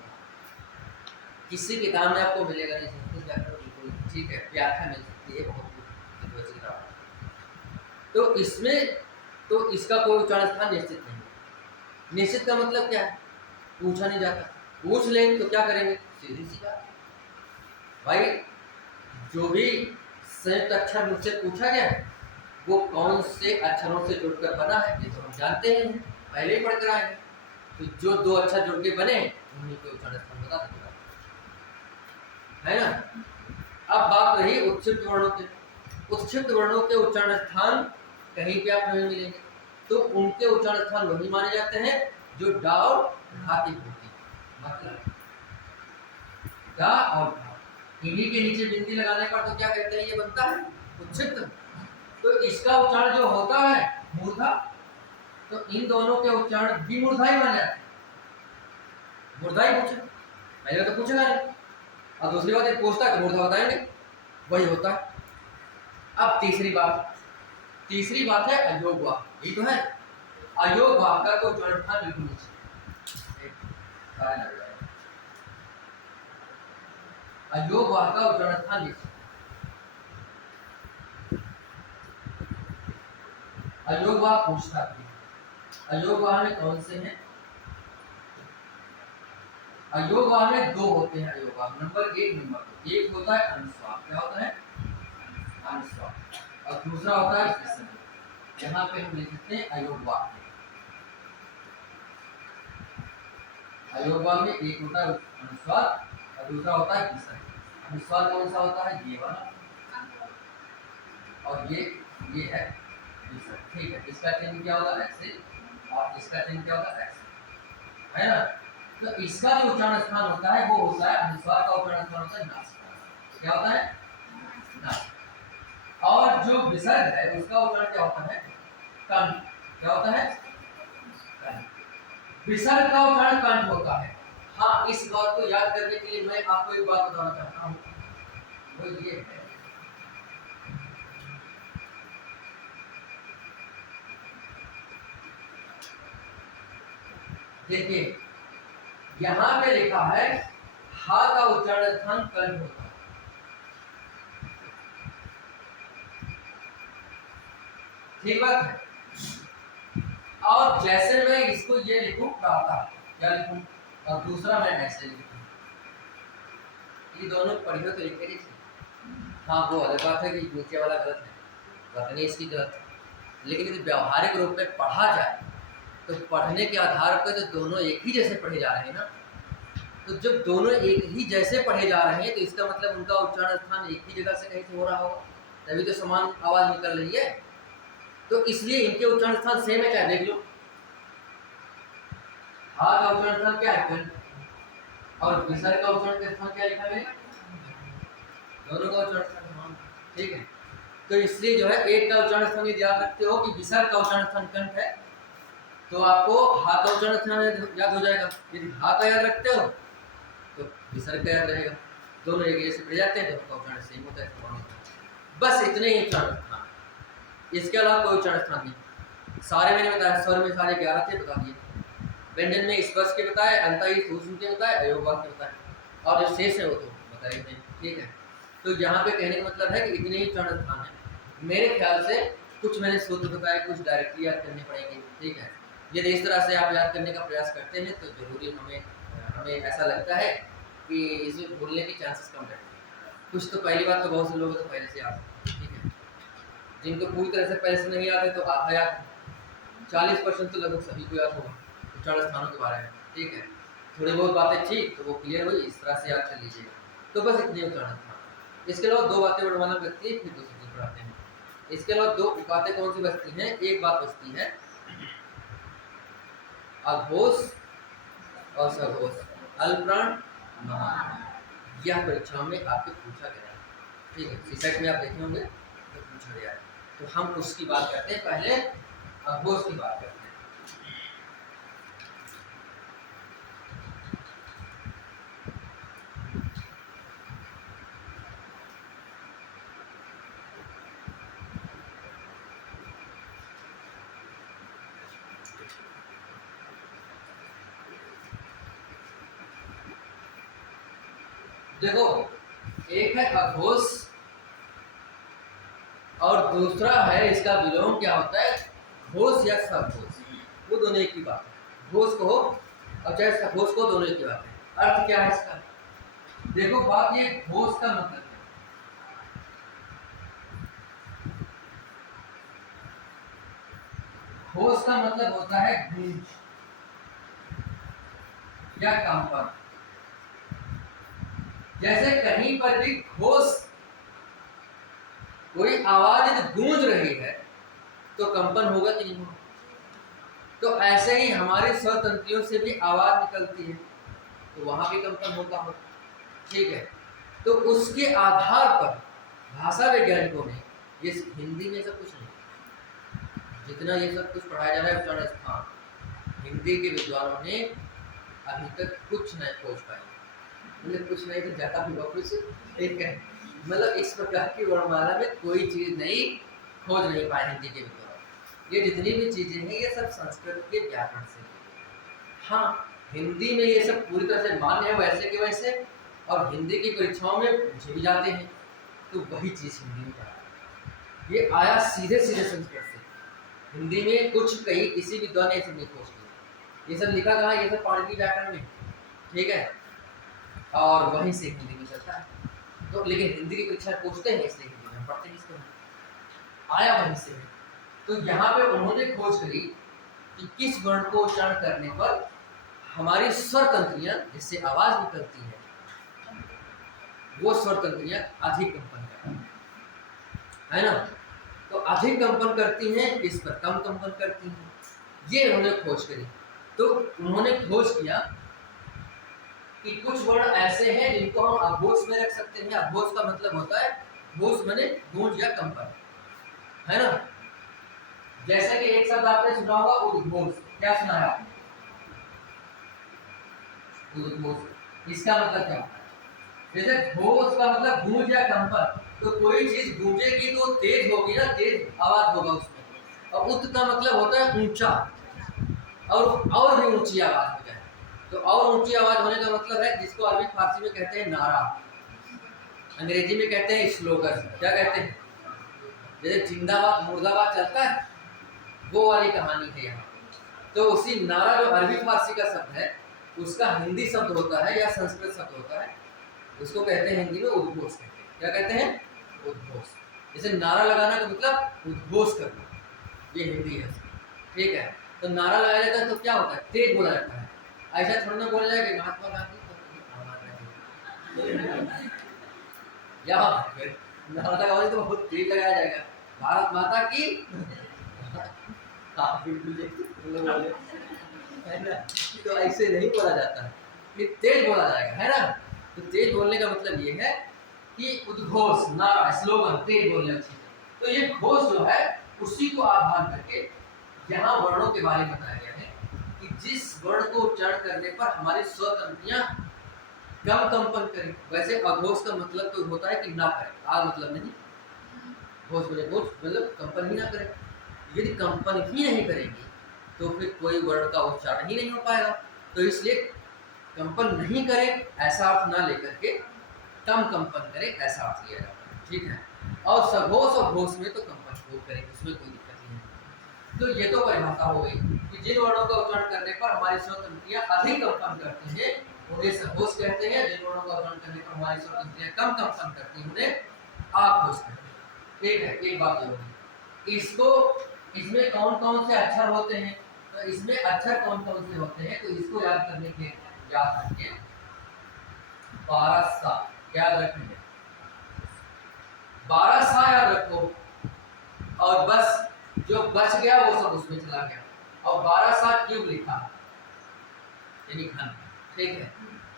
किसी किताब में आपको मिलेगा नहीं, संस्कृत व्याकरण बिल्कुल ठीक है, व्याख्या मिल सकती है बहुत अच्छी किताब। तो इसमें तो इसका कोई उच्चारण स्थान निश्चित नहीं। निश्चित का मतलब क्या है, पूछा नहीं जाता, पूछ लेंगे तो क्या करेंगे, सीधी सी बात भाई, जो भी संयुक्त अक्षर मुझसे पूछा गया वो कौन से अक्षरों से जुड़कर बना है, ये तो हम जानते हैं, पहले ही पढ़ कर आए हैं। तो जो दो अक्षर जुड़ के बने उन्हीं के उच्चारण स्थान बता देंगे, है ना। अब बात रही उत्क्षिप्त वर्णों के। उत्क्षिप्त वर्णों के उच्चारण स्थान कहीं पे आप नहीं मिलेंगे, तो उनके उच्चारण स्थान वही माने जाते हैं जो डा और ढा की होती है। मतलब डा और ढा इन्हीं के नीचे बिंदी लगाने पर तो क्या कहते हैं, ये बनता है उत्क्षिप्त। तो इसका उच्चारण जो होता है मूर्धा, तो इन दोनों के उच्चारण भी मूर्धा ही बन जाते हैं। मूर्धा ही पूछे, पहले तो पूछेगा नहीं, और दूसरी बात पूछता है तो मूर्धा बताएंगे, वही होता है। अब तीसरी बात है अयोग वाह, यही तो है। अयोग वाह का कोई उच्चारण स्थान बिल्कुल नीचे, अयोग वाह का उच्चारण स्थान नीचे। अयोग वाह पूछता है, अयोग वाह में कौन से हैं? अयोग वाह में दो होते हैं। अयोग वाह नंबर 1 नंबर 2, एक होता है अनुस्वार, क्या होता है अनुस्वार, और दूसरा होता है विसर्ग। यहाँ पे हम लिख सकते हैं अयोग वाह। अयोग वाह में एक होता है अनुस्वार और दूसरा होता है विसर्ग। अनुस्वार कौन सा होता है, ये वाला, और ये है विसर्ग, ठीक है। इसका चिन्ह क्या होगा ऐसे, और इसका चिन्ह क्या होगा ऐसे, है ना। तो इसका जो उच्चारण स्थान होता है वो होता है अनुस्वार का उच्चारण स्थान होता है नासिका, क्या होता है नासिका। और जो विसर्ग है उसका उच्चारण क्या होता है कंठ, क्या होता है कंठ। विसर्ग का उच्चारण कंठ होता है। हाँ, इस बात को याद करने के लिए मैं आपको एक बात बताना चाहता हूँ, वो ये है, देखिए यहां पे लिखा है हा का उच्चारण स्थान कंठ होता है। ठीक बात है। और जैसे मैं इसको ये लिखूं प्रातः, क्या लिखूं, और दूसरा मैं ऐसे लिखूं, ये दोनों पढ़ियो तो लिखे नहीं। हाँ, वो अलग बात है कि नीचे वाला गलत है, रटनी इसकी गलत है, लेकिन यदि व्यवहारिक रूप में पढ़ा जाए तो पढ़ने के आधार पर तो दोनों एक ही जैसे पढ़े जा रहे हैं ना। तो जब दोनों एक ही जैसे पढ़े जा रहे हैं तो इसका मतलब उनका उच्चारण स्थान एक ही जगह से कहीं से हो रहा होगा, तभी तो समान आवाज निकल रही है। तो इसलिए इनके उच्चारण स्थान सेम है, क्या देख लो, हा का उच्चारण स्थान क्या है कंठ, और विसर्ग का उच्चारण स्थान क्या लिखा है, दोनों का उच्चारण स्थान समान, ठीक है। तो इसलिए जो है एक का उच्चारण स्थान यदि याद रखते हो कि विसर्ग का उच्चारण स्थान कंठ है तो आपको हा का उच्चारण स्थान याद हो जाएगा। यदि हा का याद रखते हो तो विसर्ग का याद रहेगा, दोनों एक जैसे पढ़े जाते हैं तो उनका उच्चारण सेम होता है। बस इतने ही उच्चारण स्थान, इसके अलावा कोई उच्चारण स्थान नहीं। सारे मैंने बताया, स्वर में सारे 11 थे, बता दिए। व्यंजन में स्पर्श के बताए, अंतः सूक्ष्म के बताए, अयोग वाक्य बताए, और जो शेष है वो तो बता रहे थे, ठीक है। तो यहाँ पे कहने का मतलब है कि इतने ही उच्चारण स्थान है। मेरे ख्याल से कुछ मैंने सूत्र बताए, कुछ डायरेक्टली याद करने पड़ेंगे, ठीक है। यदि इस तरह से आप याद करने का प्रयास करते हैं तो जरूरी हमें ऐसा लगता है कि इसमें भूलने के चांसेस कम रहेंगे। कुछ तो पहली बात तो बहुत से लोगों को तो पहले से याद है, ठीक है। जिनको पूरी तरह से पहले से नहीं याद है तो आधा याद, 40% तो लगभग सभी को याद होगा उच्चारण स्थानों के बारे में, ठीक है। थोड़ी बहुत बातें ठीक तो वो क्लियर हुई, इस तरह से याद कर लीजिएगा। तो बस इतने उच्चारण स्थान। इसके अलावा दो बातें वर्णमाला में लगती है, फिर दूसरी चीज पढ़ाते हैं। इसके अलावा दो बातें कौन सी बचती हैं, एक बात बचती है अघोष और सघोष, अल्पप्राण महाप्राण। यह परीक्षा में आपके पूछा गया है, ठीक है। सीसेट में आप देखे होंगे तो पूछा गया है, तो हम उसकी बात करते हैं। पहले अघोष की बात करते हैं। देखो, एक है अघोष और दूसरा है इसका विलोम क्या होता है घोष या सघोष, वो दोनों एक ही बात है। घोष को और चाहे सघोष को, दोनों एक ही बात है। अर्थ क्या है इसका, देखो बात ये घोष का मतलब है, घोष का मतलब होता है गूंज या कंपन। जैसे कहीं पर भी घोष, कोई आवाज यदि गूंज रही है तो कंपन होगा कि नहीं होगा। तो ऐसे ही हमारे स्वर तंत्रियों से भी आवाज निकलती है तो वहां भी कंपन होगा। ठीक है, तो उसके आधार पर भाषा वैज्ञानिकों ने, ये हिंदी में सब कुछ नहीं, जितना ये सब कुछ पढ़ाया जा रहा है उच्चारण स्थान, हिंदी के विद्वानों ने अभी तक कुछ नहीं खोज पाए। मतलब कुछ नहीं तो ज्यादा भी कुछ, ठीक है, मतलब इस प्रकार की वर्णमाला में कोई चीज नहीं खोज नहीं पाए हिंदी के विद्वान। ये जितनी भी चीजें हैं ये सब संस्कृत के व्याकरण से। हाँ, हिंदी में ये सब पूरी तरह से मान्य है वैसे के वैसे, और हिंदी की परीक्षाओं में पूछे भी जाते हैं, तो वही चीज हिंदी में आया। ये आया सीधे सीधे संस्कृत से। हिंदी में कुछ कहीं किसी विद्वान ने ऐसे नहीं खोज किया। ये सब लिखा कहाँ, ये सब पाणिनि व्याकरण में, ठीक है, और वहीं से हिंदी में चलता है। तो लेकिन हिंदी की परीक्षा पूछते हैं इसलिए हिंदी में पढ़ते हैं, इसको आया वहीं से। तो यहाँ पे उन्होंने खोज करी कि किस वर्ण को उच्चारण करने पर हमारी स्वर तंत्रियां, जिससे आवाज निकलती है, वो स्वर तंत्रियां अधिक कंपन करती है ना। तो अधिक कंपन करती हैं, इस पर कम कंपन करती हैं, ये उन्होंने खोज करी। तो उन्होंने खोज किया कि कुछ वर्ण ऐसे हैं जिनको हम अघोष में रख सकते हैं। अघोष का मतलब होता है, घोष माने गूंज या कंपन, है ना। जैसे कि एक शब्द आपने सुना होगा उद्घोष, क्या सुना है आपने? उद्घोष, इसका मतलब क्या होता है? जैसे घोष का मतलब गूंज या कंपन, तो कोई चीज गूंजेगी तो तेज होगी ना, तेज आवाज होगा उसमें। और उत का मतलब होता है ऊंचा, और भी ऊंची आवाज हो जाए। तो और ऊंची आवाज होने का मतलब है जिसको अरबी फारसी में कहते हैं नारा, अंग्रेजी में कहते हैं स्लोगन। क्या कहते हैं? जैसे जिंदाबाद मुर्दाबाद चलता है, वो वाली कहानी है यहाँ। तो उसी नारा जो अरबी फारसी का शब्द है, उसका हिंदी शब्द होता है या संस्कृत शब्द होता है, उसको कहते हैं हिंदी में उद्घोष कहते हैं। क्या कहते हैं? उद्घोष। जैसे नारा लगाना का मतलब उद्घोष करना, ये हिंदी है, ठीक है। तो नारा लगाया जाता है तो क्या होता है? तेज बोला जाता है। ऐसा थोड़ा ना बोला जाएगा महात्मा गांधी या नारा लगाने तो बहुत तेज लगाया जाएगा, भारत माता की है ना। तो ऐसे नहीं बोला जाता है, ये तेज बोला जाएगा, है ना। तो तेज बोलने का मतलब ये है कि उद्घोष, नारा, स्लोगन, तेज बोलने की। तो ये घोष जो है उसी को आधार करके यहाँ वर्णों के बारे में बताया गया है कि जिस वर्ण को उच्चारण करने पर हमारी स्वर तंत्रियां कम कंपन करें। वैसे अघोष का मतलब तो होता है कि ना करें, आ मतलब नहीं, घोष मतलब कंपन ही ना करें। यदि कंपन ही नहीं करेंगे तो फिर कोई वर्ण का उच्चारण ही नहीं हो पाएगा। तो इसलिए कंपन नहीं करें ऐसा अर्थ ना लेकर के कम कंपन करें ऐसा अर्थ लिया जाता है, ठीक है। और सघोष और घोष में तो कंपन खूब करें, उसमें कोई दिक्कत नहीं है। तो ये तो परिभाषा हो गई कि जिन वर्णों का उच्चारण करने पर हमारी स्वर तंत्रियां अधिक कंपन करती हैं उन्हें सघोष कहते हैं। जिन वर्णों का उच्चारण करने पर हमारी स्वर तंत्रियां कम कंपन करती हैं उन्हें आघोष कहते हैं, ठीक है। एक बात जरूरी, इसको इसमें कौन कौन से अक्षर होते हैं, तो इसमें अक्षर कौन कौन से होते हैं, तो इसको याद करने के याद रखिए 12 सा याद रखेंगे, 12 सा याद रखो। और बस जो बच गया वो सब उसमें चला गया। और 12 सा क्यूब लिखा यानी घन, ठीक है।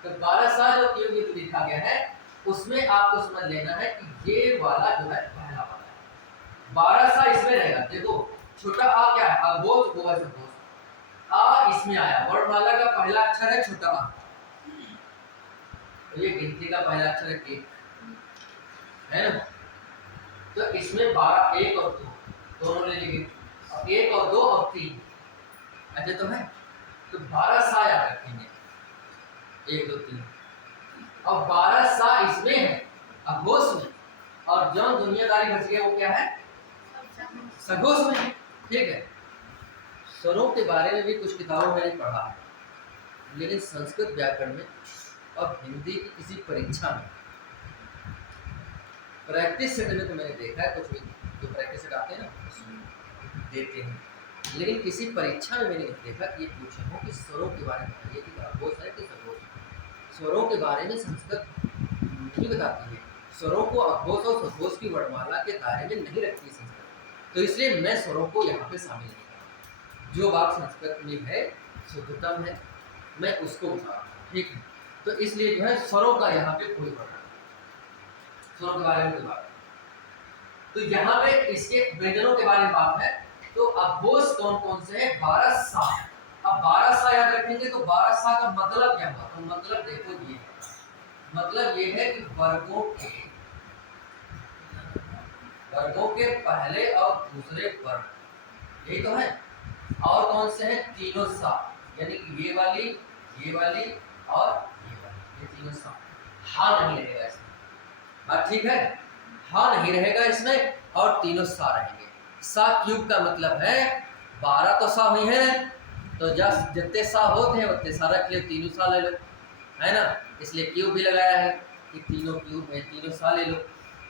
तो 12 सा जो क्यूब लिखा गया है उसमें आपको समझ लेना है कि ये वाला जो है पहला वाला है। 12 सा इसमें रहेगा। देखो छोटा आ क्या है? अघोष, घोष, घोष। आ इसमें आया, वर्णमाला का पहला अक्षर है छोटा आ, तो ये गिनती का पहला अक्षर है एक, है ना। तो इसमें 12, 1 और 2 दोनों ले लेंगे, अब 1 और 2 और 3 ऐसे तो है। तो 12 सा याद रखेंगे, 1 2 3। और 12 सा इसमें है अघोष में, और जो दुनियादारी बच गया वो क्या है? सघोष में, ठीक है। स्वरों के बारे में भी कुछ किताबों में मैंने पढ़ा है, लेकिन संस्कृत व्याकरण में और हिंदी की किसी परीक्षा में प्रैक्टिस सेट में तो मैंने देखा है, कुछ भी जो प्रैक्टिस सेट आते हैं ना उसमें देते हैं लेकिन किसी परीक्षा में मैंने देखा कि ये पूछा हो कि स्वरों के बारे में बताइए कि अघोष है कि सघोष। स्वरों के बारे में संस्कृत नहीं बताती है, स्वरों को अघोष और सघोष की वर्णमाला के दायरे में नहीं रखती संस्कृत, तो इसलिए मैं स्वरों को यहाँ पे शामिल नहीं करता। जो बात संस्कृत में है शुद्धतम है, मैं उसको बता रहा हूँ, ठीक है। तो इसलिए जो है स्वरों का यहाँ पे कोई वर्णन, स्वरों के बारे में कोई बात। तो यहाँ पे इसके व्यंजनों के बारे में बात है। तो अघोष कौन कौन से हैं? 12 सा। अब 12 सा याद रखेंगे तो 12 सा का मतलब क्या हुआ? तो मतलब देखो ये है, मतलब ये है कि वर्गों के पहले और दूसरे वर्ग, यही तो है। और कौन से हैं? तीनों सा, यानी कि ये वाली और ये वाली, ये तीनों सा। हाँ नहीं रहेगा इसमें, बात ठीक है, हाँ नहीं रहेगा इसमें, और तीनों सा रहेंगे। सा क्यूब का मतलब है 12 तो सा हुई है, तो जितने सा होते हैं उतने सा रख ले, तीनों सा ले लो, है ना। इसलिए क्यूब भी लगाया है कि तीनों क्यूब है, तीनों सा ले लो।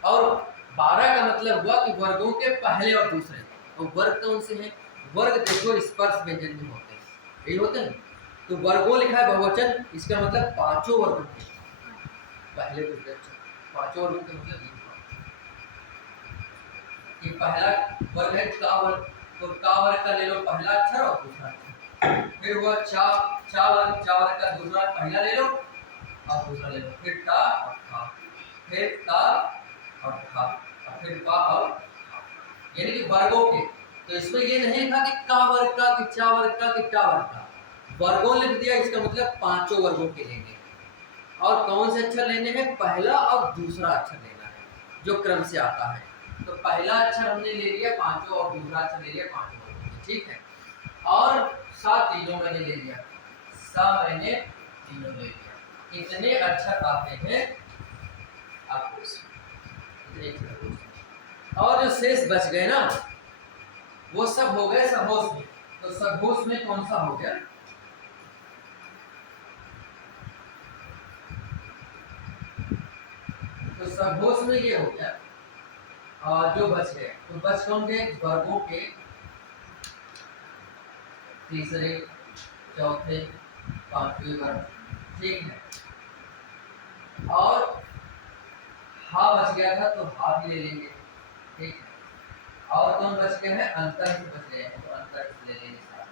और 12 का मतलब हुआ कि वर्गों के पहले और दूसरे। तो वर्ग कौन से हैं? वर्ग देखो स्पर्श व्यंजन में होते हैं, यही होते हैं। तो वर्गों लिखा है बहुवचन, इसका मतलब पांचों वर्गों के पहले दूसरे, पांचों वर्गों के मतलब कि पहला वर्ग है का वर्ग, तो का वर्ग का ले लो पहला अक्षर और दूसरा अक्षर। फिर हुआ चा वर्ग का दूसरा पहला ले लो और दूसरा ले लो। फिर टा और था, फिर ता और था, और फिर पा और था, यानी कि वर्गों के। तो इसमें ये नहीं लिखा कि का वर्ग का, कि चा वर्ग का, कि टा वर्ग का, वर्गों लिख दिया। इसका मतलब पांचों वर्गों के लेंगे। और कौन से अक्षर लेने हैं? पहला और दूसरा अक्षर लेना है, जो क्रम से आता है। तो पहला अक्षर हमने ले लिया पांचों, और दूसरा अक्षर ले लिया पांचों, ठीक है। और सा तीनों मैंने ले लिया, सा मैंने तीनों ले लिया। इतने अक्षर आते हैं आपको इसमें। और जो शेष बच गए ना, वो सब हो गए सघोष में। तो सघोष में कौन सा हो गया? तो सघोष में ये हो गया, जो बच गए। तो बच कौन गए? वर्गों के तीसरे, चौथे, पांचवें वर्ग, ठीक है। और हा बच गया था, तो हा भी ले लेंगे, ठीक है। और कौन बच गए हैं? अंतर बच गए हैं, तो अंतर ले लेंगे साथ,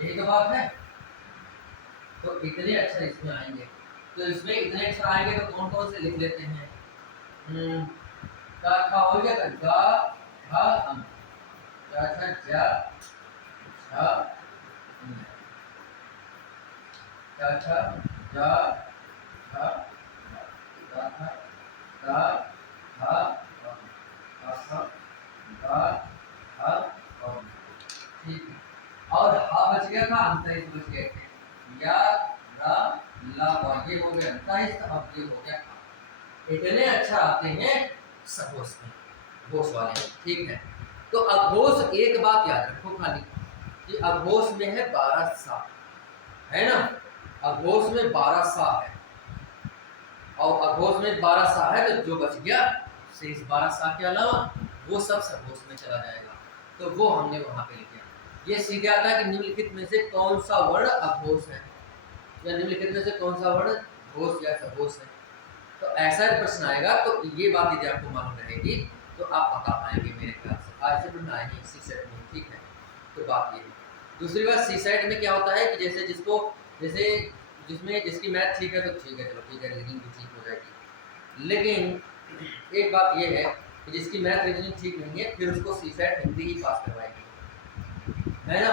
यही तो बात है। तो इतने अक्षर इसमें आएंगे। तो इसमें इतने अक्षर आएंगे तो कौन कौन से लिख लेते हैं? का हो गया, गा घा अम, जा छा जा छा जा छा जा छा गा था गा हा गा हा और, ठीक है। और हा बच गया था, अंतरिक्ष बच गए थे, या रा ला वा, ये हो गया अंतरिक्ष, अब ये हो गया। इतने अक्षर आते हैं सघोष में, घोष वाले, ठीक है। तो अघोष, एक बात याद रखो खाली कि अघोष में है 12 सा, है ना। अघोष में 12 सा है, और अघोष में 12 सा है, तो जो बच गया शेष 12 सा के अलावा वो सब सघोष में चला जाएगा। तो वो हमने वहां पे लिखा। ये सीधे आता है कि निम्नलिखित में से कौन सा वर्ण अघोष है, या निम्नलिखित में से कौन सा वर्ण घोष या सघोष है। तो ऐसा प्रश्न आएगा, तो ये बात यदि आपको मालूम रहेगी तो आप बता पाएंगे मेरे ख्याल से। आज से प्रश्न आएंगे सी सेट में, ठीक है। तो बात ये है। दूसरी बात, सी सेट में क्या होता है कि जैसे जिसकी मैथ ठीक है तो ठीक है, चलो ठीक है, रीजनिंग भी ठीक हो जाएगी। लेकिन एक बात ये है कि जिसकी मैथ रीजनिंग ठीक नहीं है, फिर उसको सी सेट हिंदी ही पास करवाएंगे, है ना।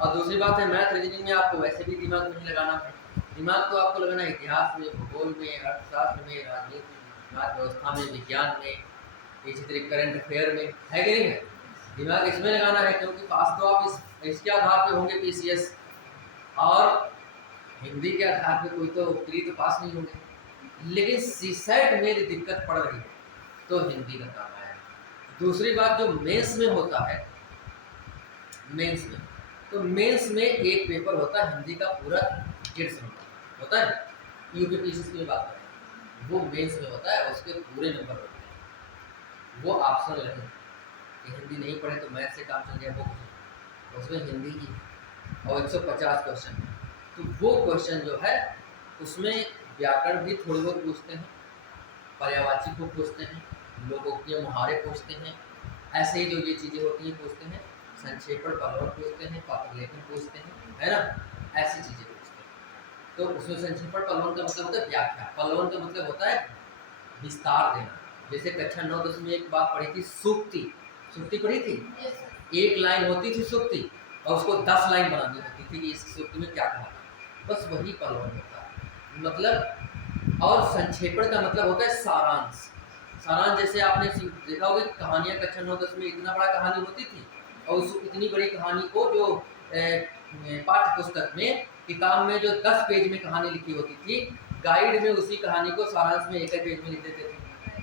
और दूसरी बात है, मैथ रीजनिंग में आपको वैसे भी दिमाग नहीं लगाना है। दिमाग तो आपको लगाना इतिहास में, भूगोल में, अर्थशास्त्र में, राजनीति में, समाज व्यवस्था में, विज्ञान में, इसी तरह करंट अफेयर में, है कि नहीं है। दिमाग इसमें लगाना है, क्योंकि पास तो आप इसके आधार पे होंगे पीसीएस, और हिंदी के आधार पे कोई तो उत्तरी तो पास नहीं होंगे। लेकिन सीसेट में यदि दिक्कत पड़ रही है तो हिंदी का काम आया। दूसरी बात, जो मेंस में होता है, मेंस में, तो मेंस में एक पेपर होता है हिंदी का पूरा 150 नंबर होता है। यूपीपीसीसी की बात करें, वो मेंस में होता है, उसके पूरे नंबर होते हैं, वो ऑप्शनल नहीं। कि हिंदी नहीं पढ़े तो मैथ से काम चल जाए, वो कुछ उसमें हिंदी की और 150 क्वेश्चन। तो वो क्वेश्चन जो है उसमें व्याकरण भी थोड़ी बहुत पूछते हैं, पर्यायवाची को पूछते हैं, लोकोक्तियाँ मुहावरे पूछते हैं, ऐसे ही जो ये चीज़ें होती हैं पूछते हैं, संक्षेपण पलवन पूछते हैं, पात्रलेखन पूछते हैं, है ना, ऐसी चीज़ें पूछते हैं। तो उसमें संक्षेपण पलवन का मतलब होता है व्याख्या, पलवन का मतलब होता है विस्तार देना। जैसे कक्षा 9-10 में एक बात पढ़ी थी, सूक्ति, सूक्ति पढ़ी थी, एक लाइन होती थी सूक्ति और उसको 10 लाइन बनानी होती थी कि इस सूक्ति में क्या कहा, बस वही पलवन होता है मतलब। और संक्षेपण का मतलब होता है सारांश। सारांश जैसे आपने देखा होगा कि कहानियाँ कक्षा 9-10 में इतना बड़ा कहानी होती थी और उस इतनी बड़ी कहानी को जो पाठ्य पुस्तक में किताब में जो 10 पेज में कहानी लिखी होती थी, गाइड में उसी कहानी को सारांश में एक पेज में लिख देते थे,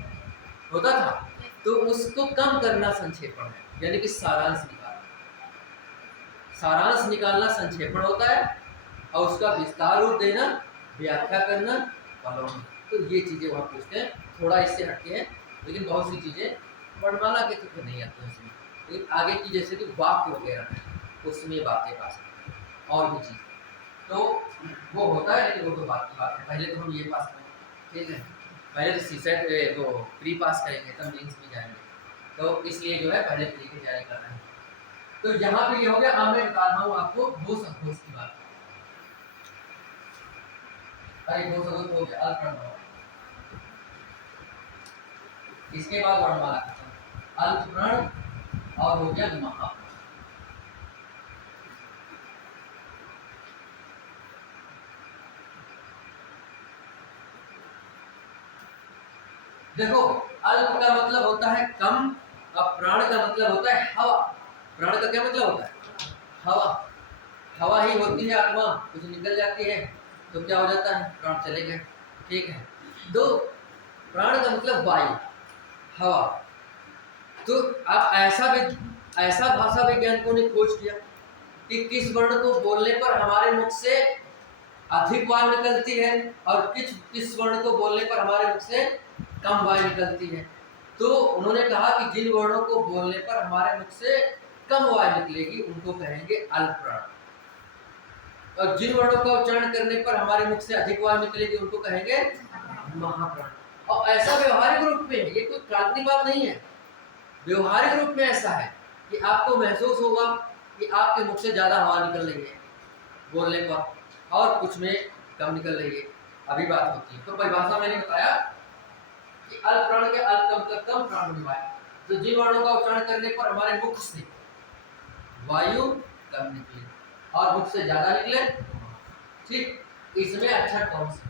होता था। तो उसको कम करना संक्षेपण है, यानी कि सारांश निकालना। सारांश निकालना संक्षेपण होता है और उसका विस्तार रूप देना, व्याख्या करना पलवन। तो ये चीज़ें वहाँ पूछते हैं, थोड़ा इससे हटके हैं, लेकिन बहुत सी चीज़ें वर्णमाला के तो नहीं आती उसमें, लेकिन आगे की जैसे कि वाक्य वगैरह उसमें बातें पास और भी चीज़ तो वो होता है, लेकिन वो तो बात की बात है। पहले तो हम ये पास करेंगे, ठीक है, पहले तो सीसेट तो प्री पास करेंगे तब मेंस में जाएंगे, तो इसलिए जो है पहले प्री की तैयारी करना है। तो यहाँ पे ये हो गया। अब मैं बता रहा हूँ आपको भू संकोच की बात। अरे भू संकोच हो गया, अल्पप्रण, इसके बाद वर्णमाला खत्म, अल्पप्रण और हो गया महाप्रण। देखो, अल्प का मतलब होता है कम, अब प्राण का मतलब होता है हवा। प्राण का क्या मतलब होता है? हवा। हवा ही होती है आत्मा, कुछ निकल जाती है तो क्या हो जाता है? प्राण चले गए, ठीक है। दो, प्राण का मतलब वायु, हवा। तो अब ऐसा भाषा वैज्ञानिकों ने खोज किया कि किस वर्ण को बोलने पर हमारे मुख से अधिक वायु निकलती है और किस वर्ण को बोलने पर हमारे मुख से कम वायु निकलती है। तो उन्होंने कहा कि जिन वर्णों को बोलने पर हमारे मुख से कम वायु निकलेगी उनको कहेंगे अल्पप्राण, और जिन वर्णों का उच्चारण करने पर हमारे मुख से अधिक वायु निकलेगी उनको कहेंगे महाप्राण। और ऐसा व्यवहारिक रूप में, ये कोई काल्पनिक बात नहीं है, व्यवहारिक रूप में ऐसा है कि आपको महसूस होगा कि आपके मुख से ज्यादा हवा निकल रही है बोलने पर और कुछ में कम निकल रही है, अभी बात होती है। तो परिभाषा मैंने बताया कि अल्प प्राण के अल्प का मतलब कम प्राण में वायु, तो जिन वर्णों का उच्चारण करने पर हमारे मुख से वायु कम निकले और मुख से ज्यादा निकले, ठीक, इसमें अक्षर कौन सा?